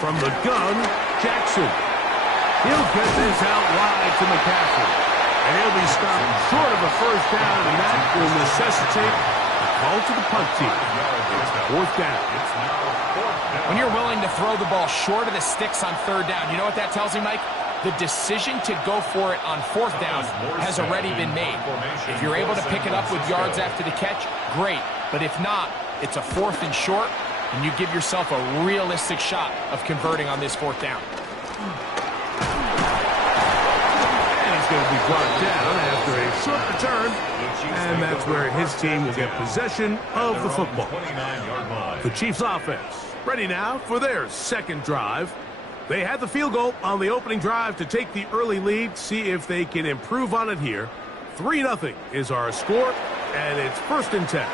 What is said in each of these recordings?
From the gun, Jackson. He'll get this out wide to McCaffrey. And he'll be stopped short of a first down, and that will necessitate a call to the punt team. It's fourth down. When you're willing to throw the ball short of the sticks on third down, you know what that tells me, Mike? The decision to go for it on fourth down has already been made. If you're able to pick it up with yards after the catch, great. But if not, it's a fourth and short, and you give yourself a realistic shot of converting on this fourth down. And he's going to be brought down after a short return, and that's where his team will get possession of the football. The Chiefs offense ready now for their second drive. They had the field goal on the opening drive to take the early lead, see if they can improve on it here. 3-0 is our score, and it's 1st and 10.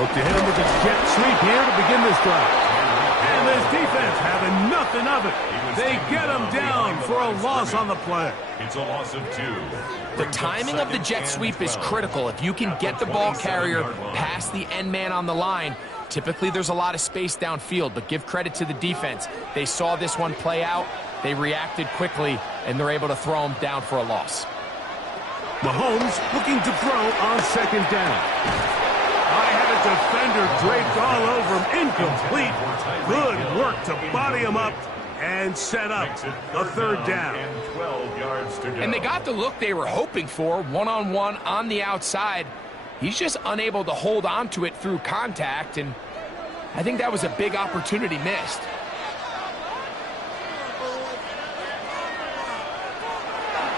Look to him with a jet sweep here to begin this drive. And this defense having nothing of it. They get him down for a loss on the play. It's a loss of 2. The timing of the jet sweep is critical. If you can get the ball carrier past the end man on the line, typically there's a lot of space downfield, but give credit to the defense. They saw this one play out, they reacted quickly, and they're able to throw him down for a loss. Mahomes looking to throw on 2nd down. I had a defender draped all over him, incomplete. Good work to body him up and set up a 3rd down. And they got the look they were hoping for, one-on-one on the outside. He's just unable to hold on to it through contact, and I think that was a big opportunity missed.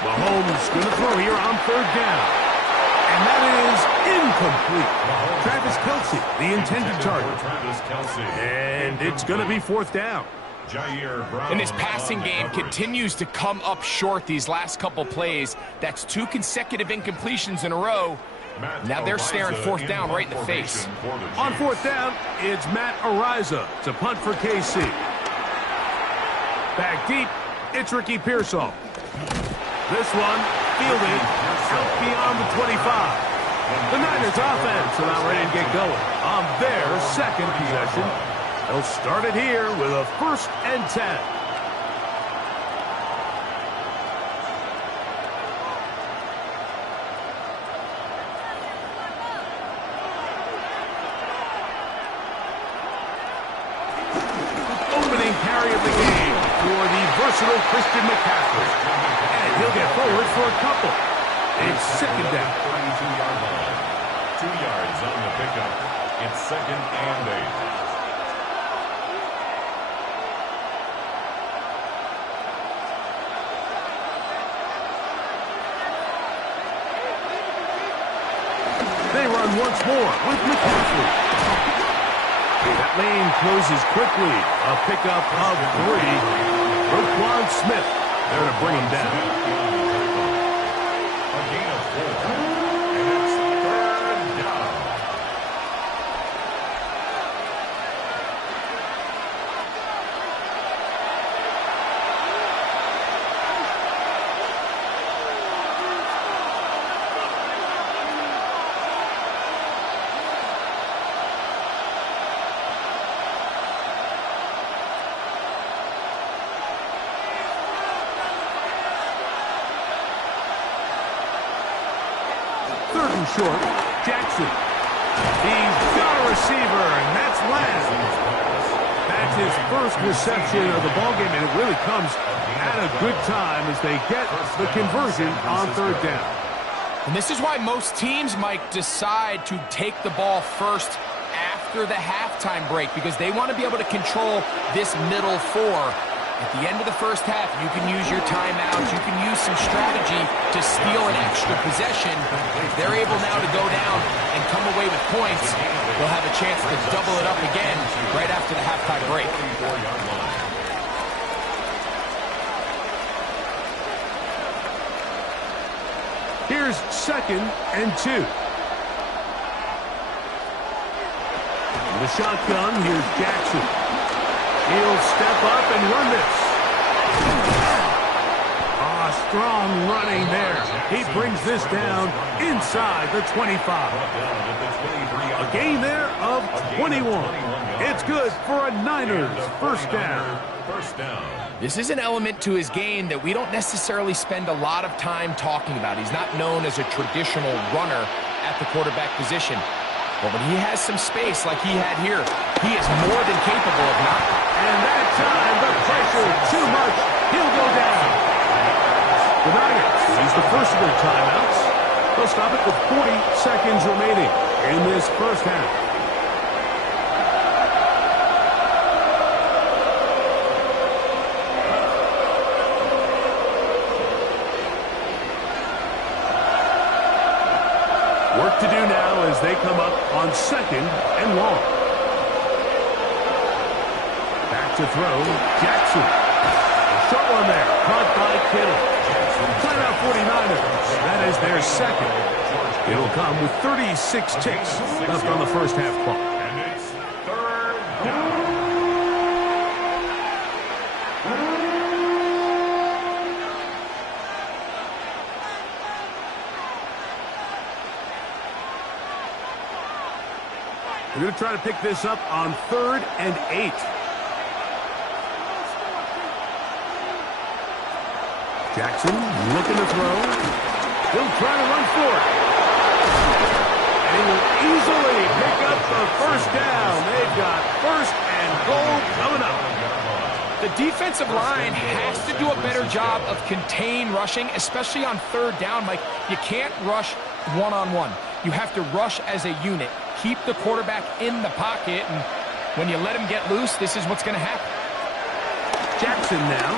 Mahomes going to throw here on 3rd down. And that is incomplete. Travis Kelce, the intended target. And it's going to be 4th down. And his passing game continues to come up short these last couple plays. That's 2 consecutive incompletions in a row. Now they're staring 4th down right in the face. On 4th down, it's Matt Araiza to punt for KC. Back deep, it's Ricky Pearsall. This one, fielded out beyond the 25. The Niners offense are now ready to get going on their second possession. They'll start it here with a 1st and 10. Opening carry of the game for the versatile Christian McCaffrey. And he'll get forward for a couple. It's 2nd down. 2 yards on the pickup. It's 2nd and 8. They run once more with McCaffrey. That lane closes quickly. A pickup of 3. Roquan Smith there to bring him down. A gain of 4. And it's 3rd down. Short, Jackson. He's got a receiver, and that's Lamb. That's his first reception of the ballgame, and it really comes at a good time as they get the conversion on 3rd down. And this is why most teams, Mike, decide to take the ball first after the halftime break, because they want to be able to control this middle 4. At the end of the first half, you can use your timeouts, you can use some strategy to steal an extra possession. If they're able now to go down and come away with points, they'll have a chance to double it up again right after the halftime break. Here's 2nd and 2. In the shotgun, here's Jackson. He'll step up and run this. strong running there. He brings this down inside the 25. A gain there of 21. It's good for a Niners first down. This is an element to his game that we don't necessarily spend a lot of time talking about. He's not known as a traditional runner at the quarterback position. But when he has some space like he had here, he is more than capable of not. And that time, the pressure too much. He'll go down. The Niners use the first of their timeouts. They'll stop it with 40 seconds remaining in this first half. Work to do now as they come up on 2nd and long. Back to throw, Jackson. A short one there, caught by Kittle. Timeout 49ers. That is their second. It'll come with 36 ticks left on the first half clock. And it's 3rd down. We're going to try to pick this up on 3rd and 8. Jackson looking to throw. He'll try to run for it. And he will easily pick up the first down. They've got 1st and goal coming up. The defensive line has to do a better job of contain rushing, especially on 3rd down. Mike, you can't rush one-on-one. You have to rush as a unit. Keep the quarterback in the pocket, and when you let him get loose, this is what's going to happen. Jackson now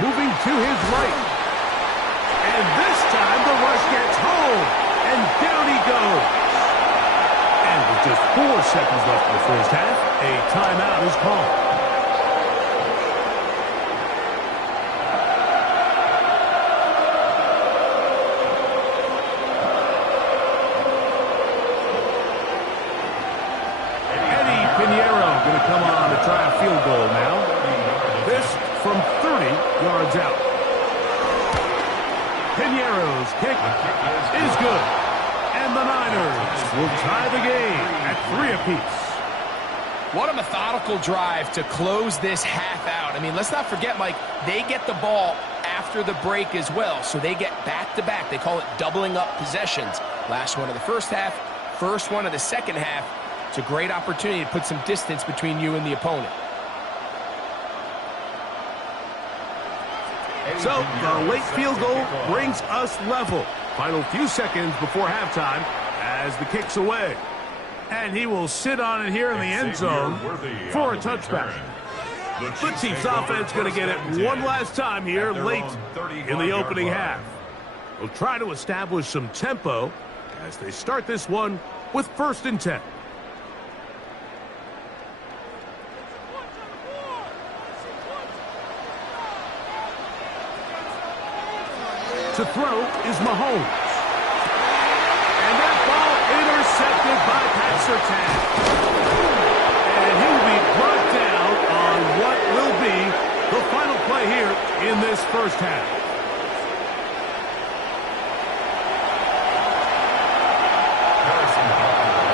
moving to his right. And this time the rush gets home, and down he goes. And with just 4 seconds left in the first half, a timeout is called. Try a field goal now. This from 30 yards out. Piñeiro's kick is good. And the Niners will tie the game at 3 apiece. What a methodical drive to close this half out. I mean, let's not forget, Mike, they get the ball after the break as well, so they get back-to-back. They call it doubling up possessions. Last one of the first half, first one of the second half. It's a great opportunity to put some distance between you and the opponent. So, the late field goal brings us level. Final few seconds before halftime as the kick's away. And he will sit on it here in the end zone for a touchback. The Chiefs offense going to get it one last time here late in the opening half. We'll try to establish some tempo as they start this one with 1st and 10. To throw is Mahomes. And that ball intercepted by Pat Surtain. And he'll be brought down on what will be the final play here in this first half.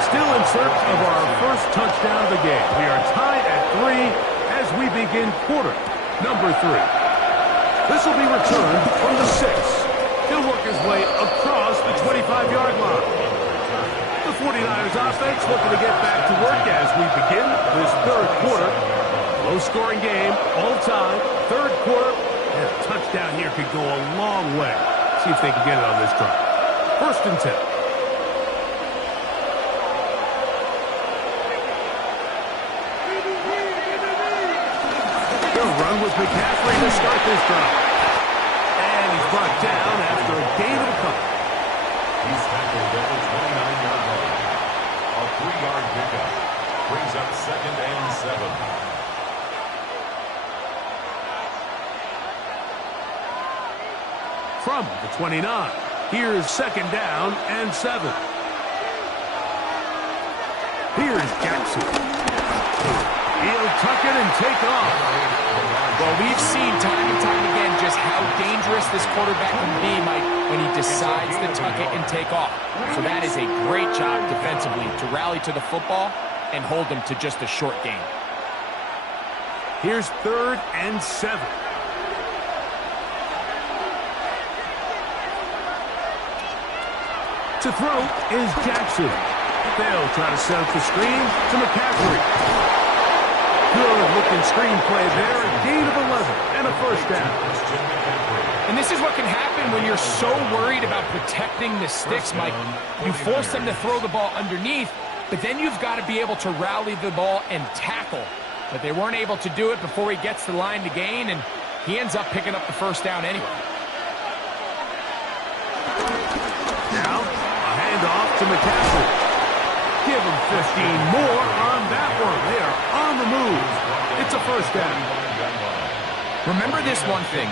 Still in search of our first touchdown of the game. We are tied at 3 as we begin quarter number 3. This will be returned from the 6. He'll work his way across the 25-yard line. The 49ers offense looking to get back to work as we begin this 3rd quarter. Low-scoring game all time. 3rd quarter. And a touchdown here could go a long way. See if they can get it on this drive. 1st and 10. They'll run with McCaffrey to start this drive. And he's brought down after a gain of a couple. He's tackled at the 29-yard line. A 3-yard pickup brings up 2nd and 7. From the 29, here's 2nd down and 7. Here's Jackson. He'll tuck it and take off. Well, we've seen time and time again just how dangerous this quarterback can be, Mike, when he decides to tuck it and take off. So that is a great job defensively to rally to the football and hold him to just a short gain. Here's 3rd and 7. To throw is Jackson. They'll try to set up the screen to McCaffrey. Good-looking screen play there. A gain of 11 and a first down. And this is what can happen when you're so worried about protecting the sticks, Mike. You force them to throw the ball underneath, but then you've got to be able to rally the ball and tackle. But they weren't able to do it before he gets the line to gain, and he ends up picking up the first down anyway. Now, a handoff to McCaffrey. Give him 15 more on that one. They are on the move. It's a first down. Remember this one thing.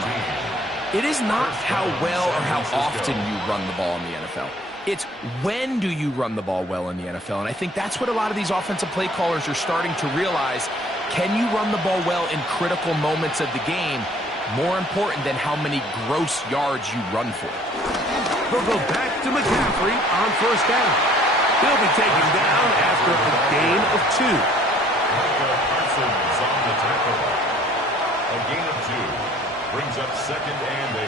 It is not how well or how often you run the ball in the NFL. It's when do you run the ball well in the NFL. And I think that's what a lot of these offensive play callers are starting to realize. Can you run the ball well in critical moments of the game? More important than how many gross yards you run for. They'll go back to McCaffrey on first down. He'll be taken down after a gain of 2. Micah Parsons on the tackle. A gain of 2 brings up 2nd and 8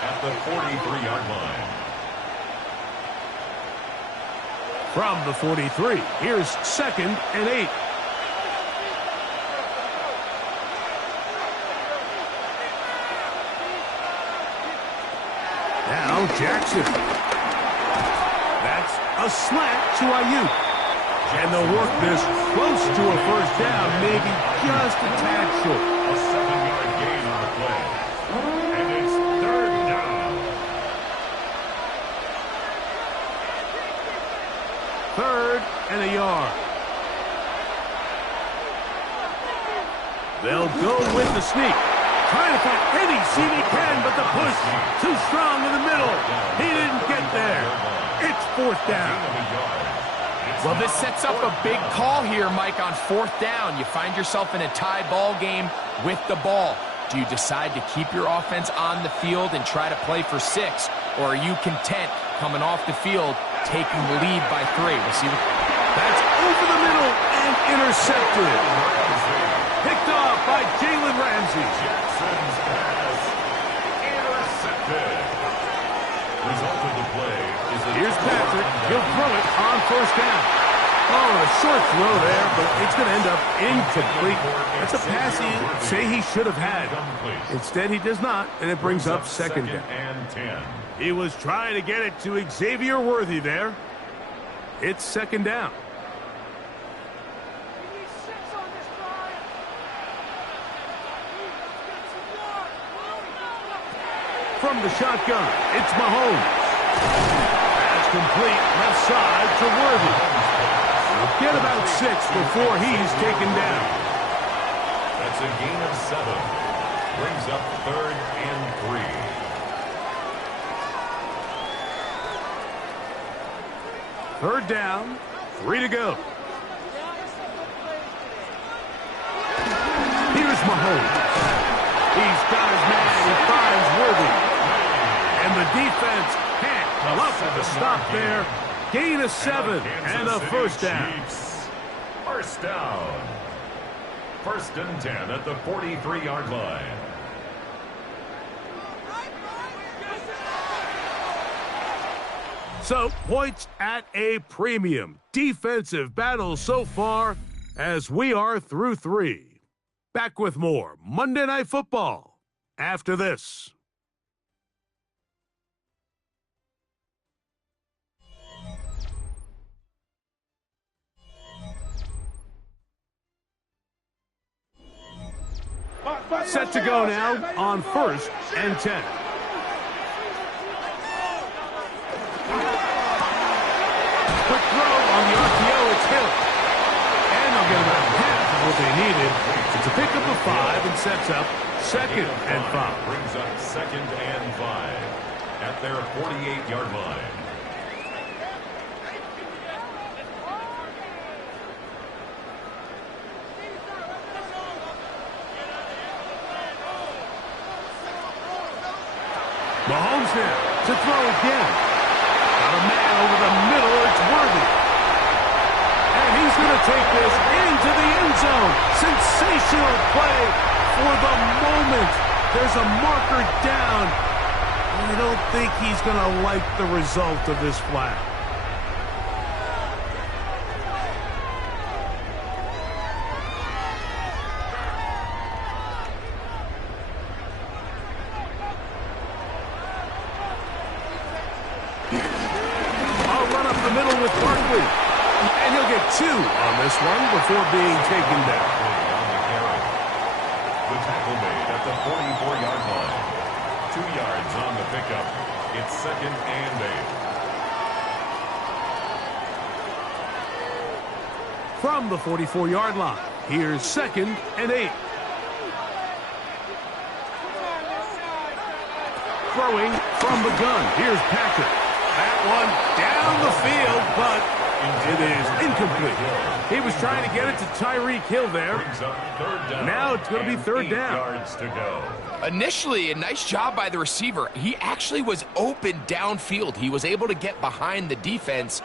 at the 43-yard line. From the 43, here's 2nd and 8. Now Jackson. That's a slant to Ayuk. And they'll work this close to a first down, maybe just a tad short. A 7-yard gain on the play. And it's 3rd down. 3rd and a yard. They'll go with the sneak. Trying to find any seam he can, but the push too strong in the middle. He didn't get there. It's 4th down. Well, this sets up a big call here, Mike, on 4th down. You find yourself in a tie ball game with the ball. Do you decide to keep your offense on the field and try to play for 6? Or are you content coming off the field, taking the lead by 3? We'll see. That's over the middle and intercepted. Picked off by Jalen Ramsey. Jackson's pass intercepted. Result of the play is a Here's Patrick. He'll throw it on first down. Oh, a short throw there, but it's going to end up incomplete. That's a pass he say he should have had. Instead, he does not, and it brings up 2nd down. And 10. He was trying to get it to Xavier Worthy there. It's 2nd down. From the shotgun, it's Mahomes. That's complete left side to Worthy. We'll get about 6 before he's taken down. That's a gain of 7. Brings up 3rd and 3. 3rd down, 3 to go. Here's Mahomes. He's got his man. He finds Worthy. And the defense can't come up with a stop there. Gain of 7 and a first down. First down. 1st and 10 at the 43-yard line. So, points at a premium. Defensive battle so far as we are through 3. Back with more Monday Night Football after this. Set to go now on 1st and 10. Quick throw on the RPO, it's Hill. And they'll get about half of what they needed. It's a pickup of 5 and sets up 2nd and 5. Brings up 2nd and 5 at their 48-yard line. now to throw again. Got a man over the middle. It's Worthy. And he's going to take this into the end zone. Sensational play for the moment. There's a marker down. I don't think he's going to like the result of this flag. I'll run up the middle with Barkley. And he'll get 2 on this one before being taken down. The tackle made at the 44-yard line. 2 yards on the pickup. It's 2nd and 8. From the 44-yard line, here's 2nd and 8. Throwing from the gun. Here's Patrick. That one down the field, but it is incomplete. He was trying to get it to Tyreek Hill there. Now it's going to be 3rd down. Yards to go. Initially, a nice job by the receiver. He actually was open downfield. He was able to get behind the defense,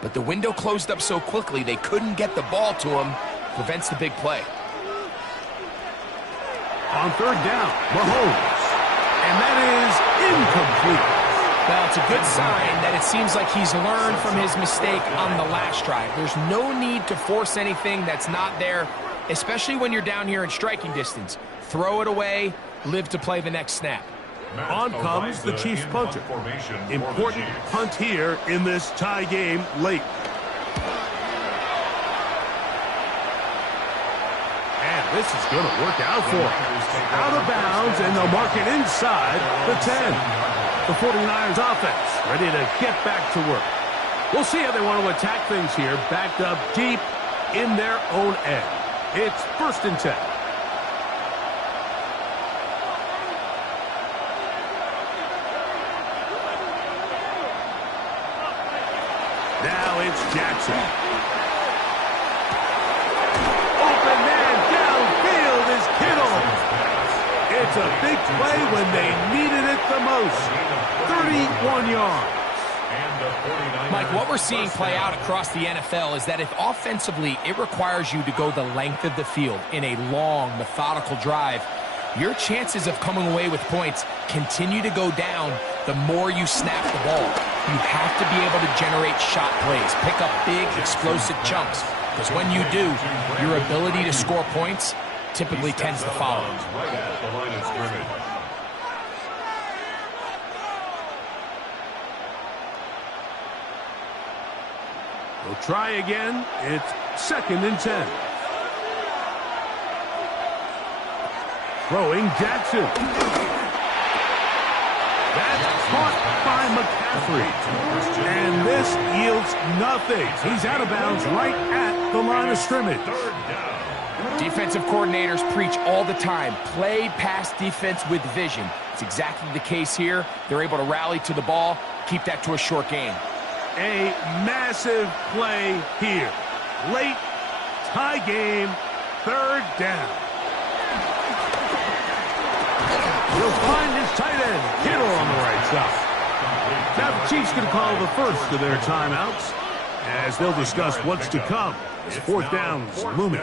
but the window closed up so quickly they couldn't get the ball to him. Prevents the big play. On 3rd down, Mahomes. And that is incomplete. Well, it's a good sign that it seems like he's learned from his mistake on the last drive. There's no need to force anything that's not there, especially when you're down here in striking distance. Throw it away, live to play the next snap. On comes the Chiefs punter. Important punt here in this tie game late. And this is going to work out for him. Out of bounds, and they'll mark it inside the 10. The 49ers offense ready to get back to work. We'll see how they want to attack things here, backed up deep in their own end. It's 1st and 10. Now it's Jackson. Open man downfield is Kittle. It's a big play when they needed it the most. 31 yards. Mike, what we're seeing play out across the NFL is that if offensively it requires you to go the length of the field in a long, methodical drive, your chances of coming away with points continue to go down the more you snap the ball. You have to be able to generate shot plays, pick up big, explosive chunks, because when you do, your ability to score points typically tends to follow. Right at the line of scrimmage. We'll try again. It's 2nd and 10. Throwing Jackson. That's caught by McCaffrey. And this yields nothing. He's out of bounds right at the line of scrimmage. 3rd down. Defensive coordinators preach all the time, play pass defense with vision. It's exactly the case here. They're able to rally to the ball, keep that to a short gain. A massive play here. Late tie game, 3rd down. He'll find his tight end, Kittle on the right side. Now the Chiefs can call the first of their timeouts as they'll discuss what's to come as 4th down's looming.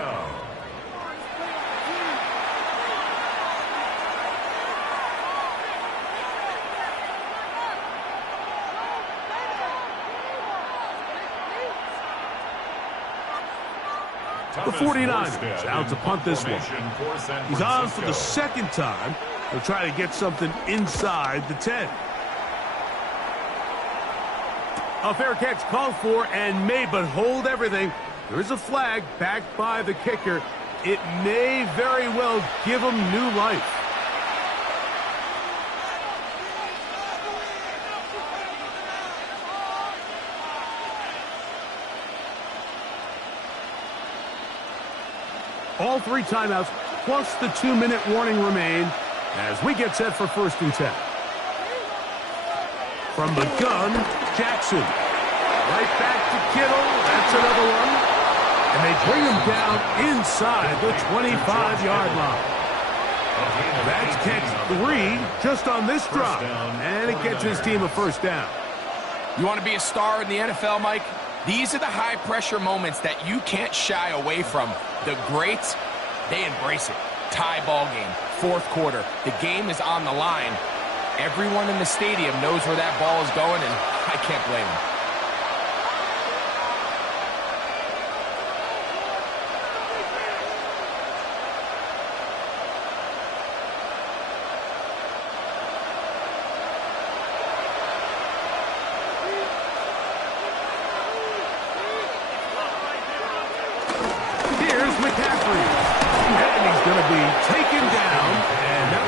The 49ers out to punt this one. He's on for the 2nd time. He'll try to get something inside the 10. A fair catch called for and made, but hold everything. There is a flag backed by the kicker. It may very well give him new life. All 3 timeouts plus the 2-minute warning remain as we get set for 1st and 10. From the gun, Jackson. Right back to Kittle. That's another one. And they bring him down inside the 25-yard line. That's catch 3 just on this drop. And it gets his team a first down. You want to be a star in the NFL, Mike? These are the high-pressure moments that you can't shy away from. The greats, they embrace it. Tie ball game, fourth quarter. The game is on the line. Everyone in the stadium knows where that ball is going, and I can't blame them.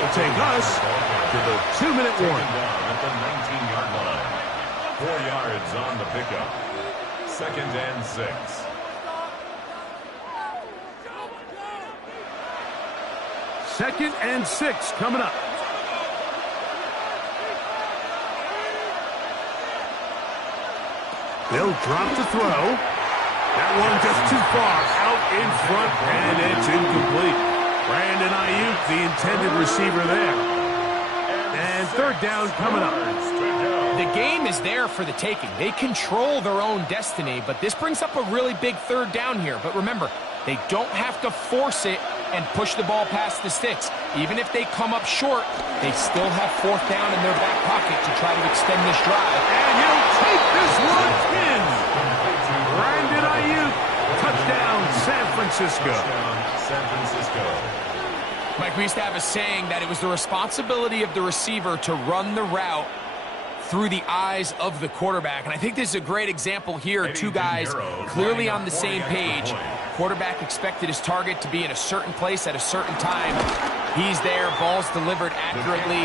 Take us to the 2-minute warning. At the 19-yard line. 4 yards on the pickup. 2nd and 6. Second and 6 coming up. They'll drop to throw. That one just too far out in front, and it's incomplete. Brandon Ayuk, the intended receiver there. And third down coming up. The game is there for the taking. They control their own destiny, but this brings up a really big third down here. But remember, they don't have to force it and push the ball past the sticks. Even if they come up short, they still have fourth down in their back pocket to try to extend this drive. And he'll take this one in. Brandon Ayuk, touchdown, San Francisco. San Francisco. Mike, we used to have a saying that it was the responsibility of the receiver to run the route through the eyes of the quarterback. And I think this is a great example here. Two guys clearly on the same page. Quarterback expected his target to be in a certain place at a certain time. He's there, ball's delivered accurately.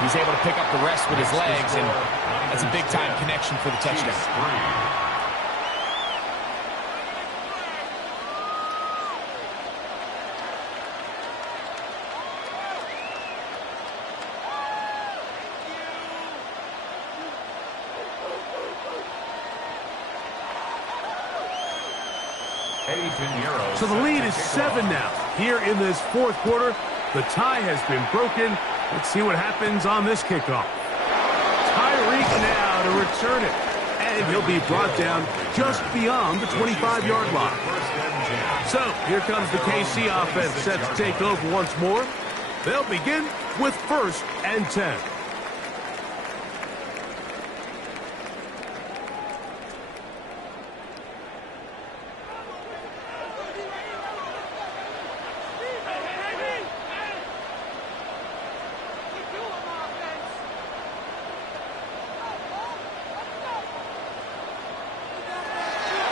He's able to pick up the rest with his legs, and that's a big-time connection for the touchdown. So the lead is 7 now. Here in this fourth quarter, the tie has been broken. Let's see what happens on this kickoff. Tyreek now to return it. And he'll be brought down just beyond the 25-yard line. So here comes the KC offense set to take over once more. They'll begin with 1st and 10.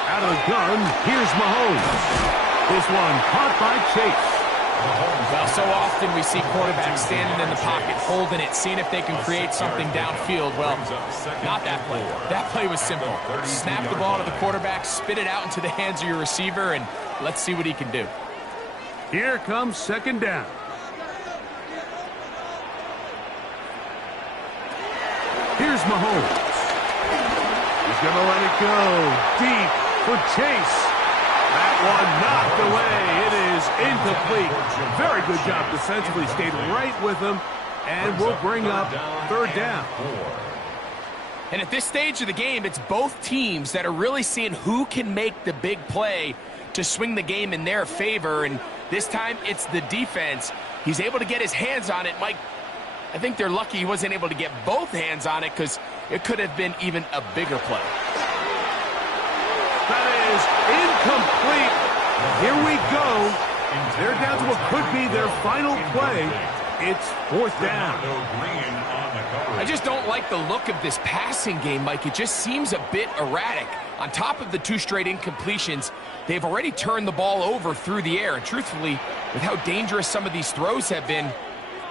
Out of the gun, here's Mahomes. This one caught by Chase. Well, so often we see quarterbacks standing in the pocket, holding it, seeing if they can create something downfield. Well, not that play. That play was simple. Snap the ball to the quarterback, spit it out into the hands of your receiver, and let's see what he can do. Here comes 2nd down. Here's Mahomes. He's going to let it go deep for Chase. That one knocked away. It is incomplete. Very good job defensively. Stayed right with him. And we'll bring up 3rd down. And at this stage of the game, it's both teams that are really seeing who can make the big play to swing the game in their favor. And this time, it's the defense. He's able to get his hands on it. Mike, I think they're lucky he wasn't able to get both hands on it because it could have been even a bigger play. That is incomplete. Here we go. They're down to what could be their final play. It's 4th down. I just don't like the look of this passing game, Mike. It just seems a bit erratic. On top of the 2 straight incompletions, they've already turned the ball over through the air. And truthfully, with how dangerous some of these throws have been,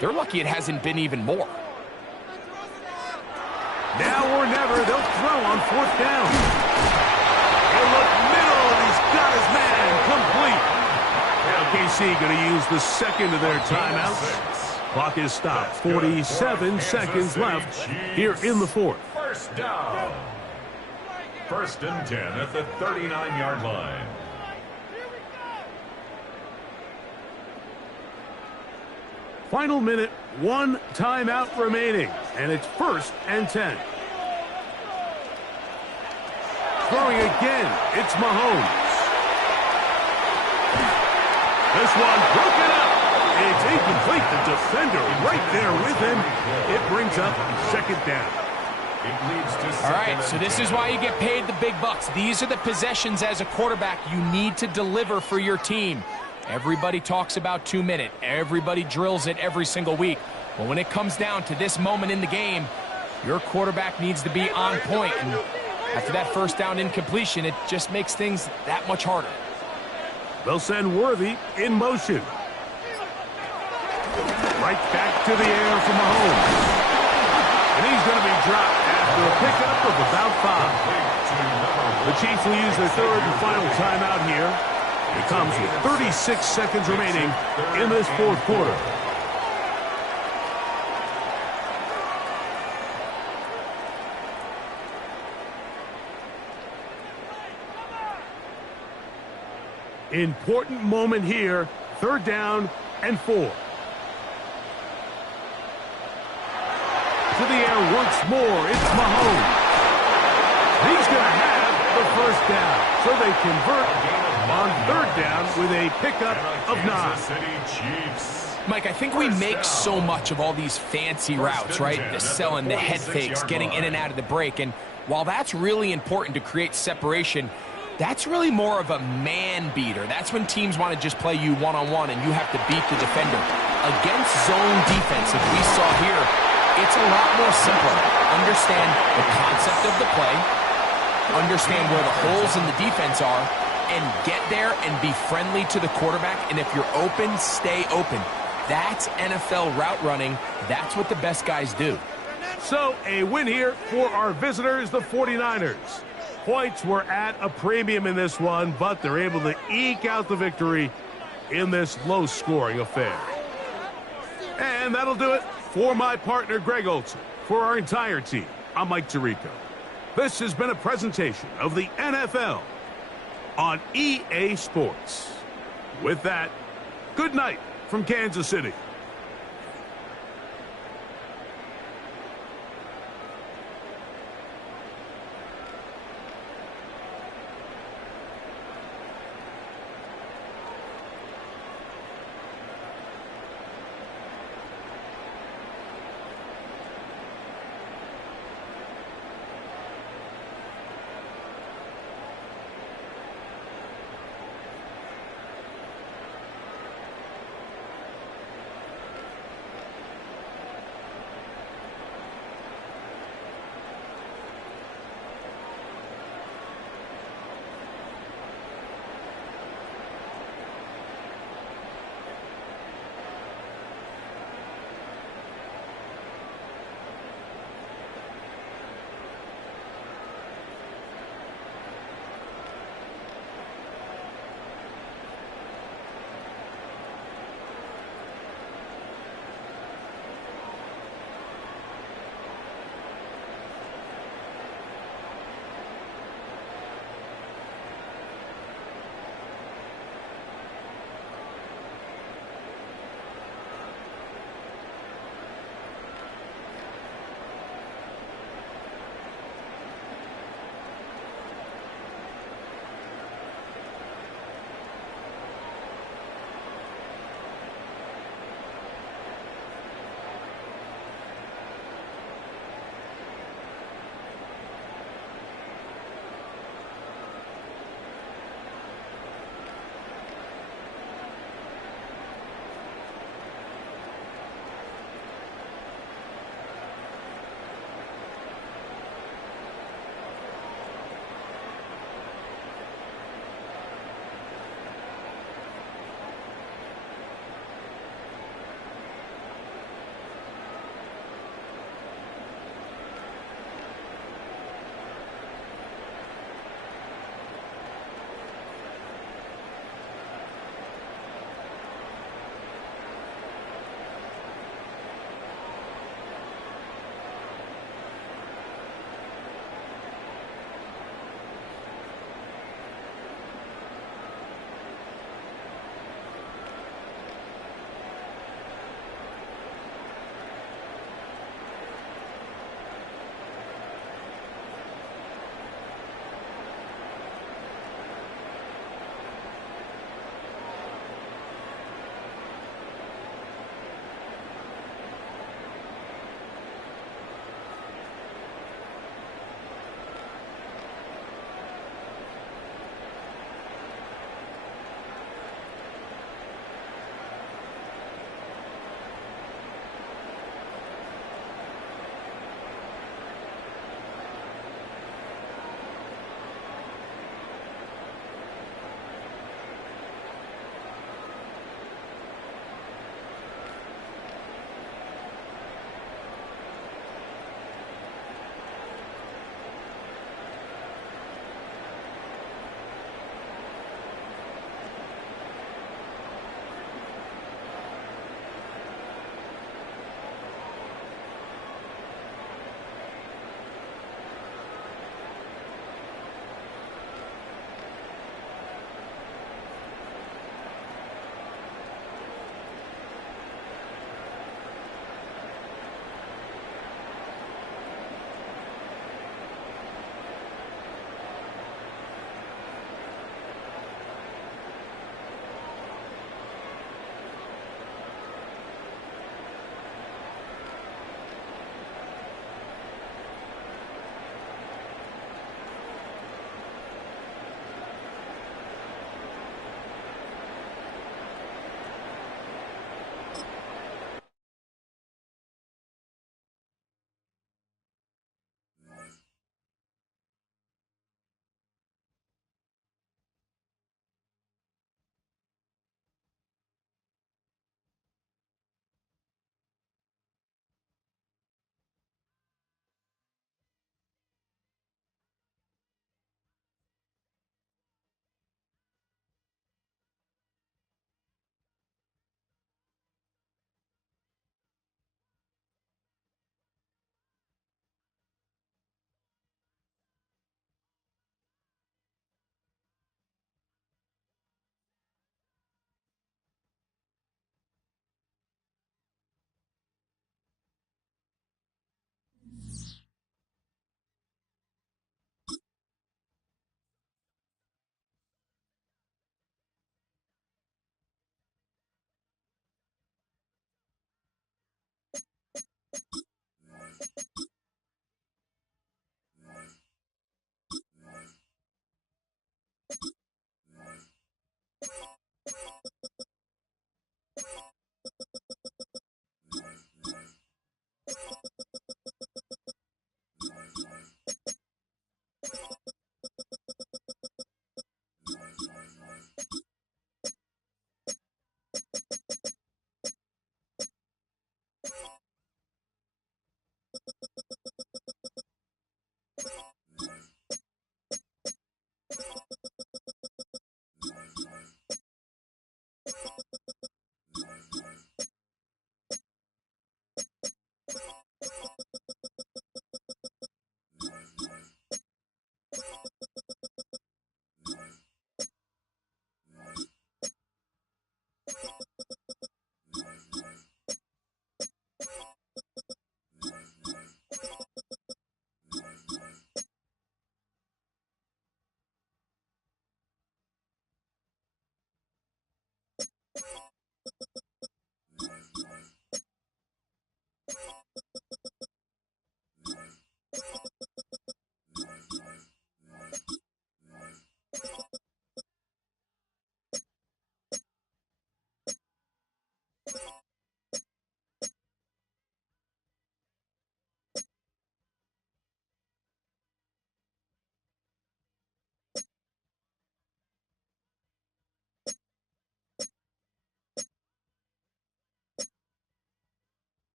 they're lucky it hasn't been even more. Now or never, they'll throw on 4th down. He'll look middle, and he's got his man complete. Now KC going to use the second of their timeouts. Clock is stopped. 47 seconds left here in the 4th. First down. 1st and 10 at the 39-yard line. Final minute, 1 timeout remaining, and it's 1st and 10. Throwing again, it's Mahomes. This one broken up. It's incomplete. The defender right there with him. It brings up 2nd down. All right, so this is why you get paid the big bucks. These are the possessions as a quarterback you need to deliver for your team. Everybody talks about 2 minute. Everybody drills it every single week. But when it comes down to this moment in the game, your quarterback needs to be on point. And after that 1st down incompletion, it just makes things that much harder. They'll send Worthy in motion. Right back to the air for Mahomes. And he's going to be dropped after a pickup of about 5. The Chiefs will use their 3rd and final timeout here. It comes with 36 seconds remaining in this 4th quarter. Important moment here. 3rd down and 4. To the air once more. It's Mahomes. He's going to have the 1st down. So they convert on 3rd down with a pickup of 9. Mike, I think we make so much of all these fancy routes, right? The selling, the head fakes, getting in and out of the break. And while that's really important to create separation, that's really more of a man beater. That's when teams want to just play you one-on-one and you have to beat the defender. Against zone defense, as we saw here, it's a lot more simpler. Understand the concept of the play, understand where the holes in the defense are, and get there and be friendly to the quarterback. And if you're open, stay open. That's NFL route running. That's what the best guys do. So a win here for our visitors, the 49ers. Points were at a premium in this one, but they're able to eke out the victory in this low-scoring affair. And that'll do it for my partner, Greg Olson. For our entire team, I'm Mike Tirico. This has been a presentation of the NFL on EA Sports. With that, good night from Kansas City.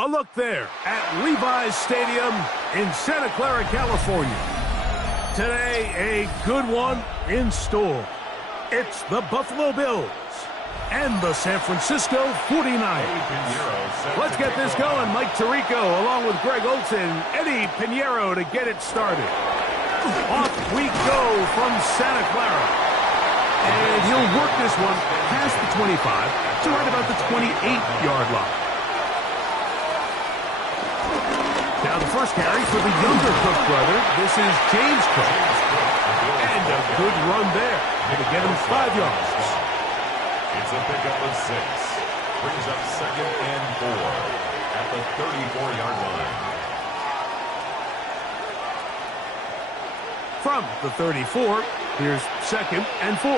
A look there at Levi's Stadium in Santa Clara, California. Today, a good one in store. It's the Buffalo Bills and the San Francisco 49ers. Let's get this going. Mike Tirico along with Greg Olsen, Eddie Pinheiro to get it started. Off we go from Santa Clara. And he'll work this one past the 25 to right about the 28-yard line. Now the first carry for the younger Cook brother. This is James Cook. And a good run there. Going to get him 5 yards. It's a pickup of 6. Brings up 2nd and 4 at the 34-yard line. From the 34, here's 2nd and 4.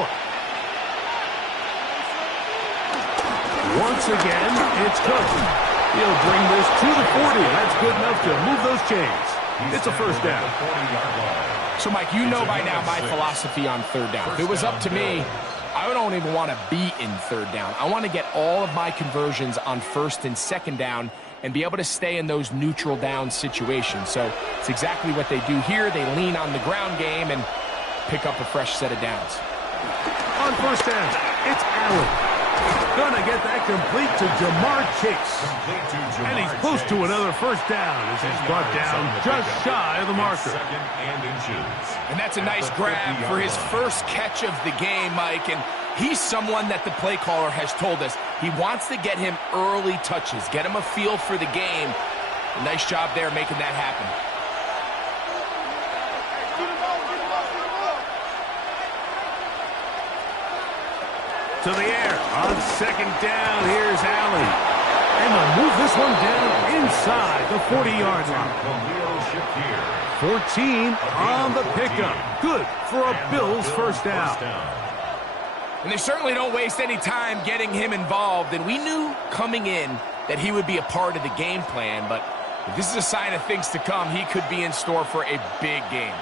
Once again, it's Cook. He'll bring this to the 40. That's good enough to move those chains. It's a first down. So, Mike, you know by now my philosophy on third down. If it was up to me, I don't even want to be in third down. I want to get all of my conversions on 1st and 2nd down and be able to stay in those neutral down situations. So it's exactly what they do here. They lean on the ground game and pick up a fresh set of downs. On first down, it's Allen. Gonna get that complete to Jamar Chase. And he's close to another first down as he's brought down just shy of the marker. And that's a nice grab for his first catch of the game, Mike. And he's someone that the play caller has told us he wants to get him early touches, get him a feel for the game. A nice job there making that happen. To the air on 2nd down. Here's Allen. And they'll move this one down inside the 40-yard line. 14 on the pickup. Good for a Bills first down. And they certainly don't waste any time getting him involved. And we knew coming in that he would be a part of the game plan. But if this is a sign of things to come, he could be in store for a big game.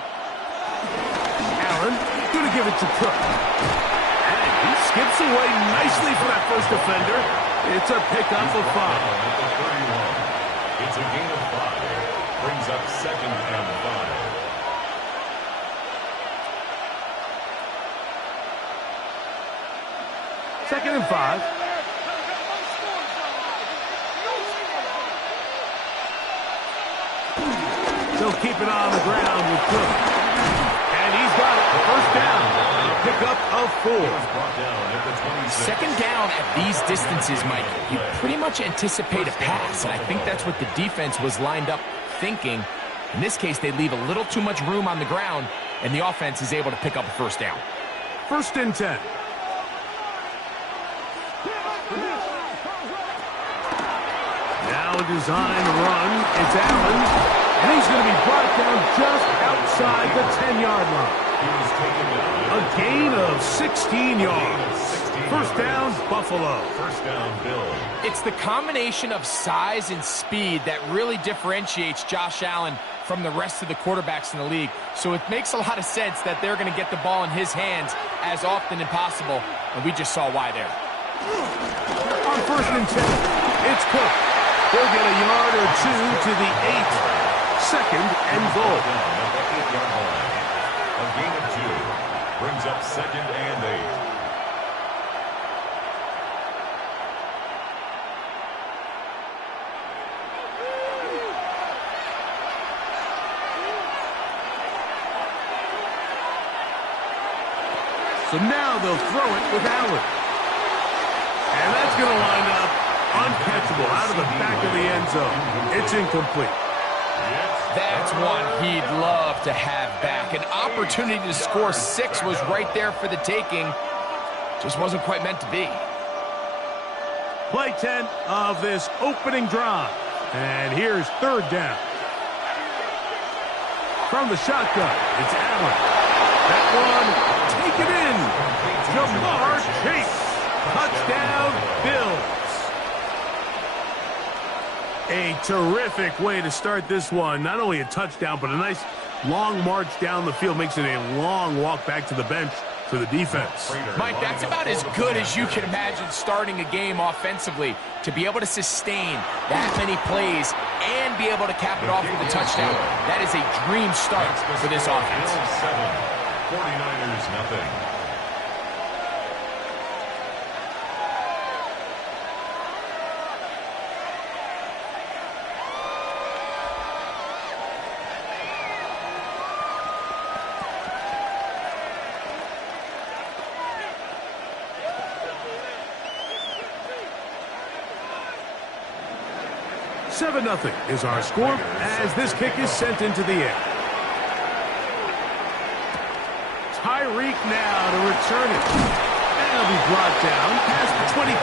Allen going to give it to Cook. He skips away nicely for that first defender. It's a pickup of 5. It's a gain of 5. brings up 2nd and 5. 2nd and 5. They'll keep it on the ground with Cook. And he's got it. First down. A pickup of 4. Brought down at the 26. Second down at these distances, Mike, you pretty much anticipate a pass, and I think that's what the defense was lined up thinking. In this case, they leave a little too much room on the ground, and the offense is able to pick up a first down. 1st and 10. Now a design run. It's Allen. And he's going to be brought down just outside the 10-yard line. A gain of 16 yards. First down, Buffalo. First down, Bill. It's the combination of size and speed that really differentiates Josh Allen from the rest of the quarterbacks in the league. So it makes a lot of sense that they're going to get the ball in his hands as often as possible, and we just saw why there. On 1st and 10, it's Cook. He'll get a yard or 2 to the 8. 2nd and goal. Down at the 8-yard line. A gain of 2 brings up 2nd and 8. So now they'll throw it with Allen. And that's going to wind up uncatchable out of the back of the end zone. It's incomplete. That's one he'd love to have back. An opportunity to score 6 was right there for the taking. Just wasn't quite meant to be. Play 10 of this opening drive. And here's 3rd down. From the shotgun, it's Allen. That one, take it in. Jamar Chase. Touchdown, Bills. A terrific way to start this one. Not only a touchdown, but a nice long march down the field. Makes it a long walk back to the bench for the defense. Mike, that's about as good as you can imagine starting a game offensively. To be able to sustain that many plays and be able to cap it off with a touchdown. That is a dream start for this offense. 49ers nothing. Nothing is our score as this kick is sent into the air. Tyreek now to return it. And he'll be brought down past the 25.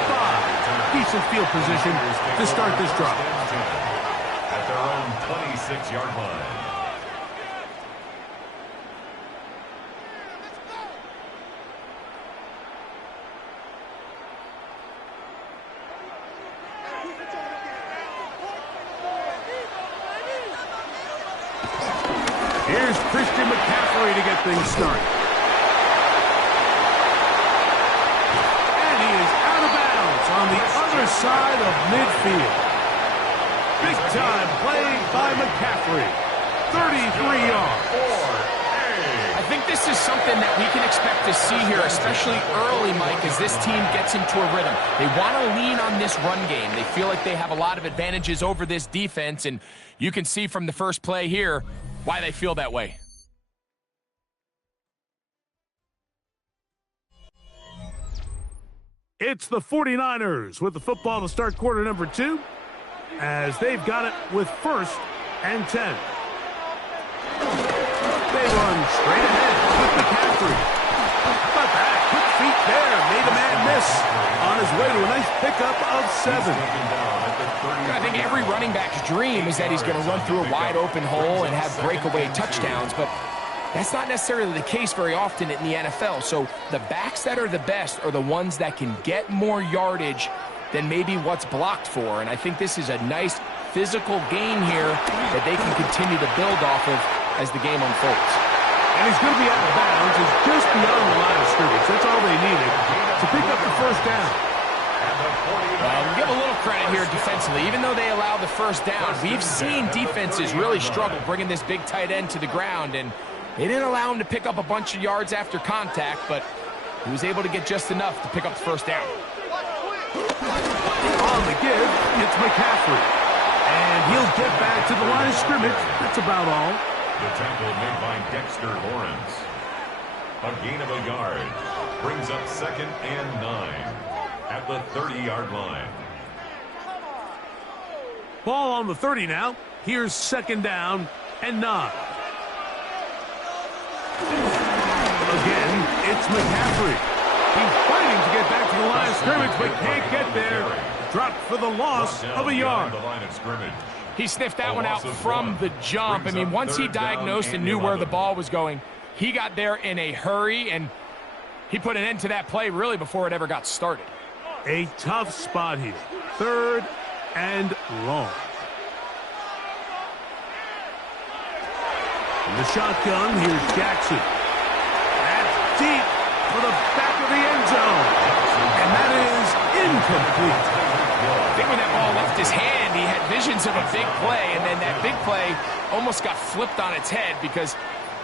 Decent field position to start this drive. At their own 26-yard line. Here's Christian McCaffrey to get things started. And he is out of bounds on the other side of midfield. Big time play by McCaffrey. 33 yards. I think this is something that we can expect to see here, especially early, Mike, as this team gets into a rhythm. They want to lean on this run game. They feel like they have a lot of advantages over this defense, and you can see from the first play here why they feel that way. It's the 49ers with the football to start quarter number 2 as they've got it with 1st and 10. They run straight ahead with McCaffrey. How about that? Quick feet there. Made a man miss on his way to a nice pickup of 7. I think every running back's dream is that he's going to run through a wide open hole and have breakaway touchdowns, but that's not necessarily the case very often in the NFL. So the backs that are the best are the ones that can get more yardage than maybe what's blocked for. And I think this is a nice physical gain here that they can continue to build off of as the game unfolds. And he's going to be out of bounds. It's just beyond the line of scrimmage. That's all they needed to pick up the 1st down. Give a little credit here defensively. Even though they allow the first down, we've seen defenses really struggle bringing this big tight end to the ground, and they didn't allow him to pick up a bunch of yards after contact, but he was able to get just enough to pick up the first down. On the give, it's McCaffrey. And he'll get back to the line of scrimmage. That's about all. The tackle made by Dexter Lawrence. A gain of a yard. Brings up 2nd and 9 at the 30-yard line. Ball on the 30 now. Here's 2nd down and 9. Again, it's McCaffrey. He's fighting to get back to the line of scrimmage, but can't get there. Dropped for the loss of a yard. He sniffed that one out from the jump. I mean, once he diagnosed and knew where the ball was going, he got there in a hurry, and he put an end to that play really before it ever got started. A tough spot here. 3rd and long. In the shotgun, here's Jackson. That's deep for the back of the end zone. And that is incomplete. I think when that ball left his hand, he had visions of a big play, and then that big play almost got flipped on its head, because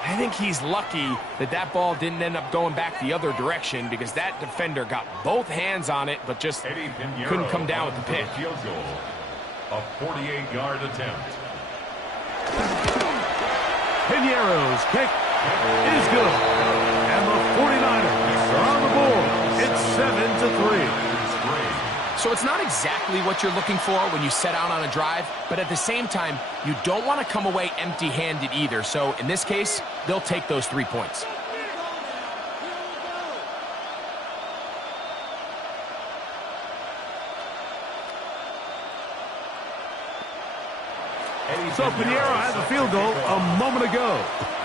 I think he's lucky that that ball didn't end up going back the other direction, because that defender got both hands on it, but just couldn't come down with the pick. Field goal. A 48-yard attempt. Piñeiro's kick is good. And the 49ers are on the board. It's 7-3. So it's not exactly what you're looking for when you set out on a drive, but at the same time, you don't want to come away empty-handed either. So in this case, they'll take those 3 points. So Piñeiro had the field goal a moment ago.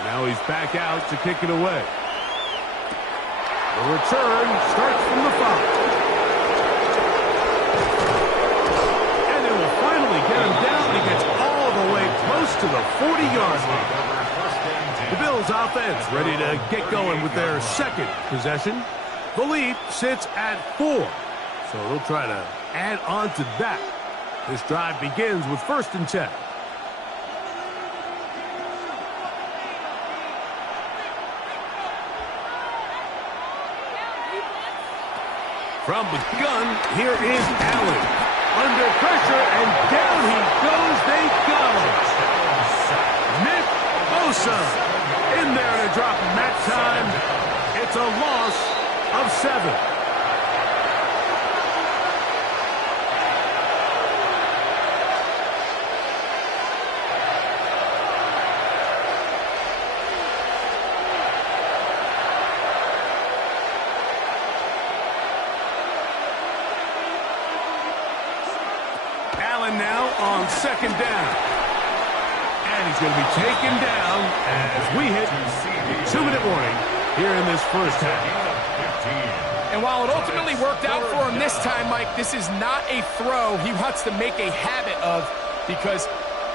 Now he's back out to kick it away. The return starts from the 5. And they will finally get him down. He gets all the way close to the 40-yard line. The Bills offense ready to get going with their 2nd possession. The lead sits at 4. So they'll try to add on to that. This drive begins with 1st and 10. From the gun, here is Allen. Under pressure, and down he goes. They got him. Nick Bosa in there to drop him that time. It's a loss of 7. Now on 2nd down. And he's going to be taken down as we hit 2-minute warning here in this first half. And while it ultimately worked out for him this time, Mike, this is not a throw he wants to make a habit of, because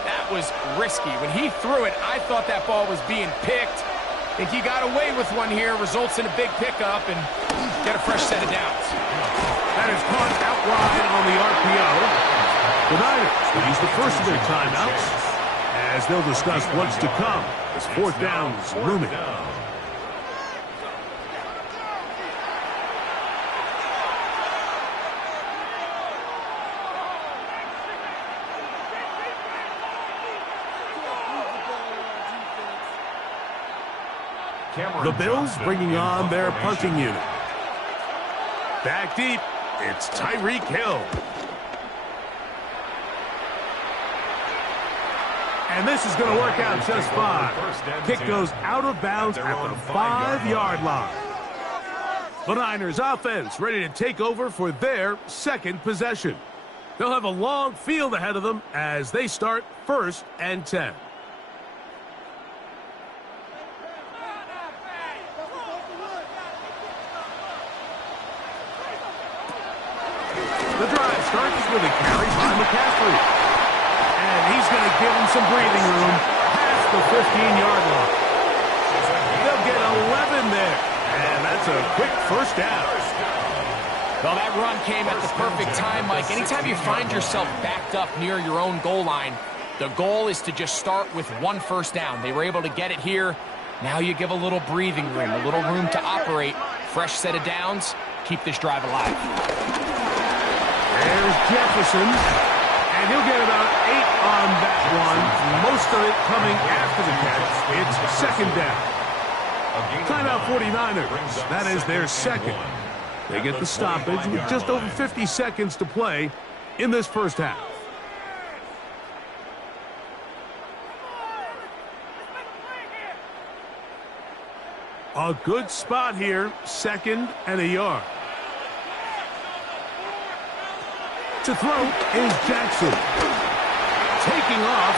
that was risky. When he threw it, I thought that ball was being picked. I think he got away with one here, results in a big pickup, and get a fresh set of downs. That is caught out wide on the RPO. The Niners will use the first of their timeouts as they'll discuss what's to come as 4th down is looming. The Bills bringing on their punting unit. Back deep, it's Tyreek Hill. And this is going to work out just fine. Kick goes out of bounds at the 5-yard line. The Niners offense ready to take over for their 2nd possession. They'll have a long field ahead of them as they start 1st and 10. The drive starts with a carry by McCaffrey. And he's going to give him some breathing room past the 15-yard line. They'll get 11 there. And that's a quick first down. Well, that run came at the perfect time, Mike. Anytime you find yourself backed up near your own goal line, the goal is to just start with 1 first down. They were able to get it here. Now you give a little breathing room, a little room to operate. Fresh set of downs. Keep this drive alive. There's Jefferson. And he'll get about 8 on that one. Most of it coming after the catch. It's second down. Timeout 49ers. That is their second. They get the stoppage with just over 50 seconds to play in this first half. A good spot here, 2nd and a yard. To throw is Jackson. Taking off.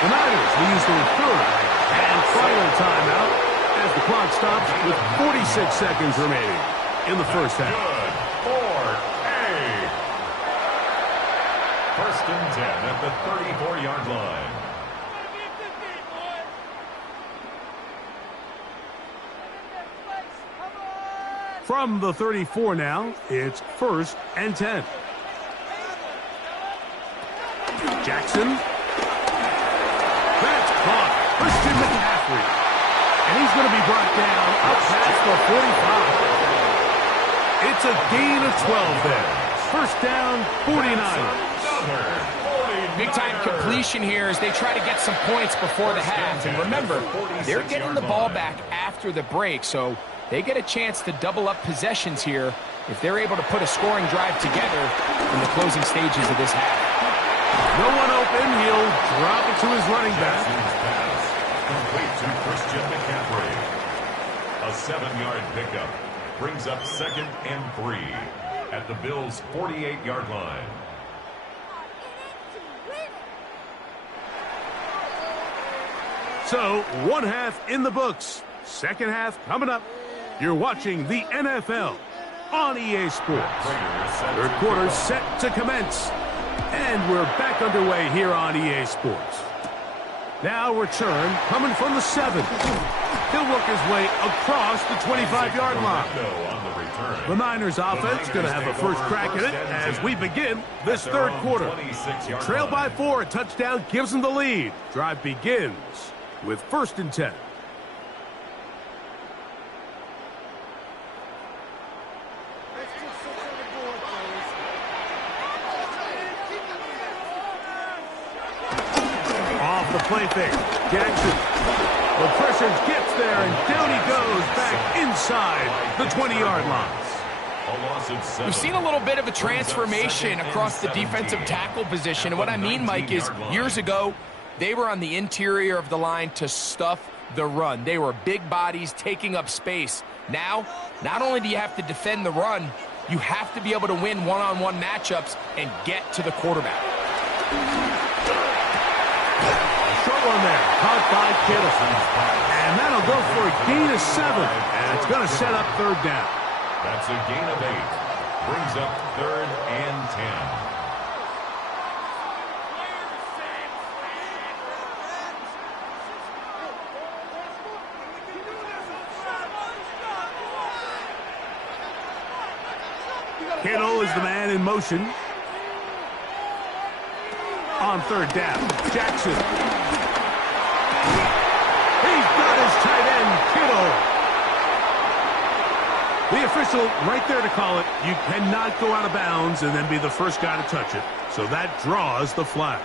The Niners will use their 3rd and final timeout as the clock stops with 46 seconds remaining in the first half. Good for A. 1st and 10 at the 34-yard line. From the 34 now, it's 1st and 10. Jackson. That's caught. Christian McCaffrey. And he's going to be brought down up past the 45. It's a gain of 12 there. First down, 49. Big-time completion here as they try to get some points before the half. And remember, they're getting the ball back after the break, so they get a chance to double up possessions here if they're able to put a scoring drive together in the closing stages of this half. No one open. He'll drop it to his running back. Complete to Christian McCaffrey. A 7-yard pickup brings up 2nd and 3 at the Bills' 48-yard line. So, 1 half in the books. Second half coming up. You're watching the NFL on EA Sports. 3rd quarter set to commence. And we're back underway here on EA Sports. Now return coming from the 7. He'll work his way across the 25-yard line. The Niners offense going to have a first crack at it as we begin this 3rd quarter. Trail by 4, a touchdown gives them the lead. Drive begins with 1st and 10. Off the play fake. Jackson. The pressure gets there, and down he goes back inside the 20-yard line. We've seen a little bit of a transformation across the defensive tackle position. And what I mean, Mike, is years ago, they were on the interior of the line to stuff the run. They were big bodies taking up space. Now, not only do you have to defend the run, you have to be able to win one-on-one matchups and get to the quarterback. Short one there, caught by Kittle. And that'll go for a gain of 7. And it's going to set up 3rd down. That's a gain of 8. Brings up 3rd and 10. Kittle is the man in motion. On 3rd down, Jackson. He's got his tight end, Kittle. The official right there to call it. You cannot go out of bounds and then be the first guy to touch it. So that draws the flag.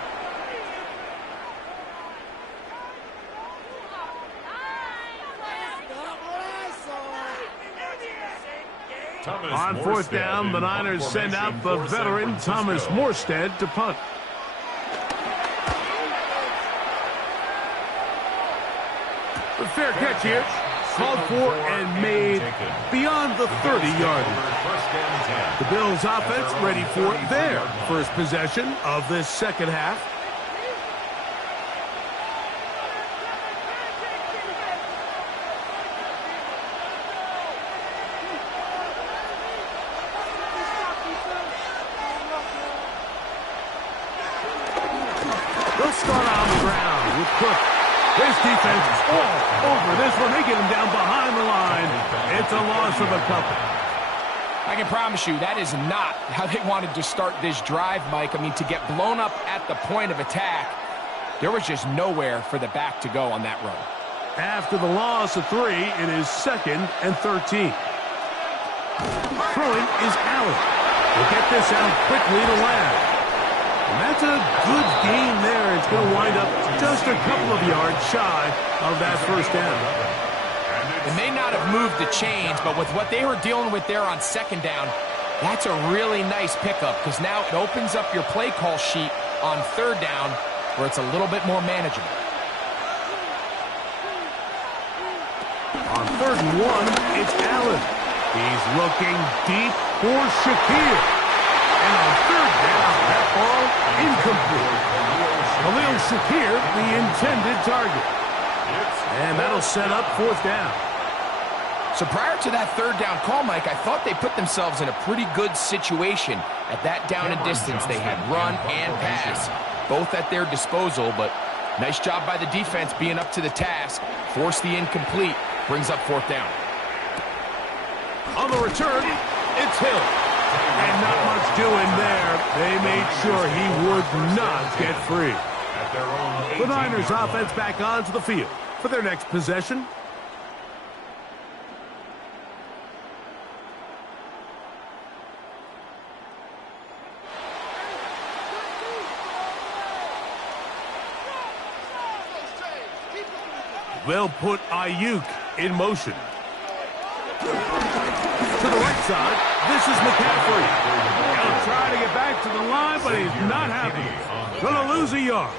On 4th down, the Niners send out the veteran Thomas Morstead to punt. A fair catch here. Called for and made beyond the 30-yard line. The Bills offense ready for their first possession of this second half. They'll start on the ground with Cook. This defense all over this one. They get him down behind the line. It's a loss of a couple. I can promise you that is not how they wanted to start this drive, Mike. I mean, to get blown up at the point of attack, there was just nowhere for the back to go on that run. After the loss of 3, it is 2nd and 13. Throwing is Allen. He'll get this out quickly to Lamb. And that's a good gain there. It's going to wind up just a couple of yards shy of that first down. It may not have moved the chains, but with what they were dealing with there on 2nd down, that's a really nice pickup because now it opens up your play call sheet on 3rd down where it's a little bit more manageable. On 3rd and 1, it's Allen. He's looking deep for Shakir. And on 3rd down, that ball incomplete. Khalil Shakir, the intended target. And that'll set up 4th down. So prior to that 3rd down call, Mike, I thought they put themselves in a pretty good situation at that down and distance. They had run and pass, both at their disposal, but nice job by the defense being up to the task. Force the incomplete, brings up 4th down. On the return, it's Hill. And not much doing there. They made sure he would not get free. The Niners offense back onto the field for their next possession. They'll put Ayuk in motion. To the right side, this is McCaffrey. He'll try to get back to the line, but he's not happy. Gonna lose a yard.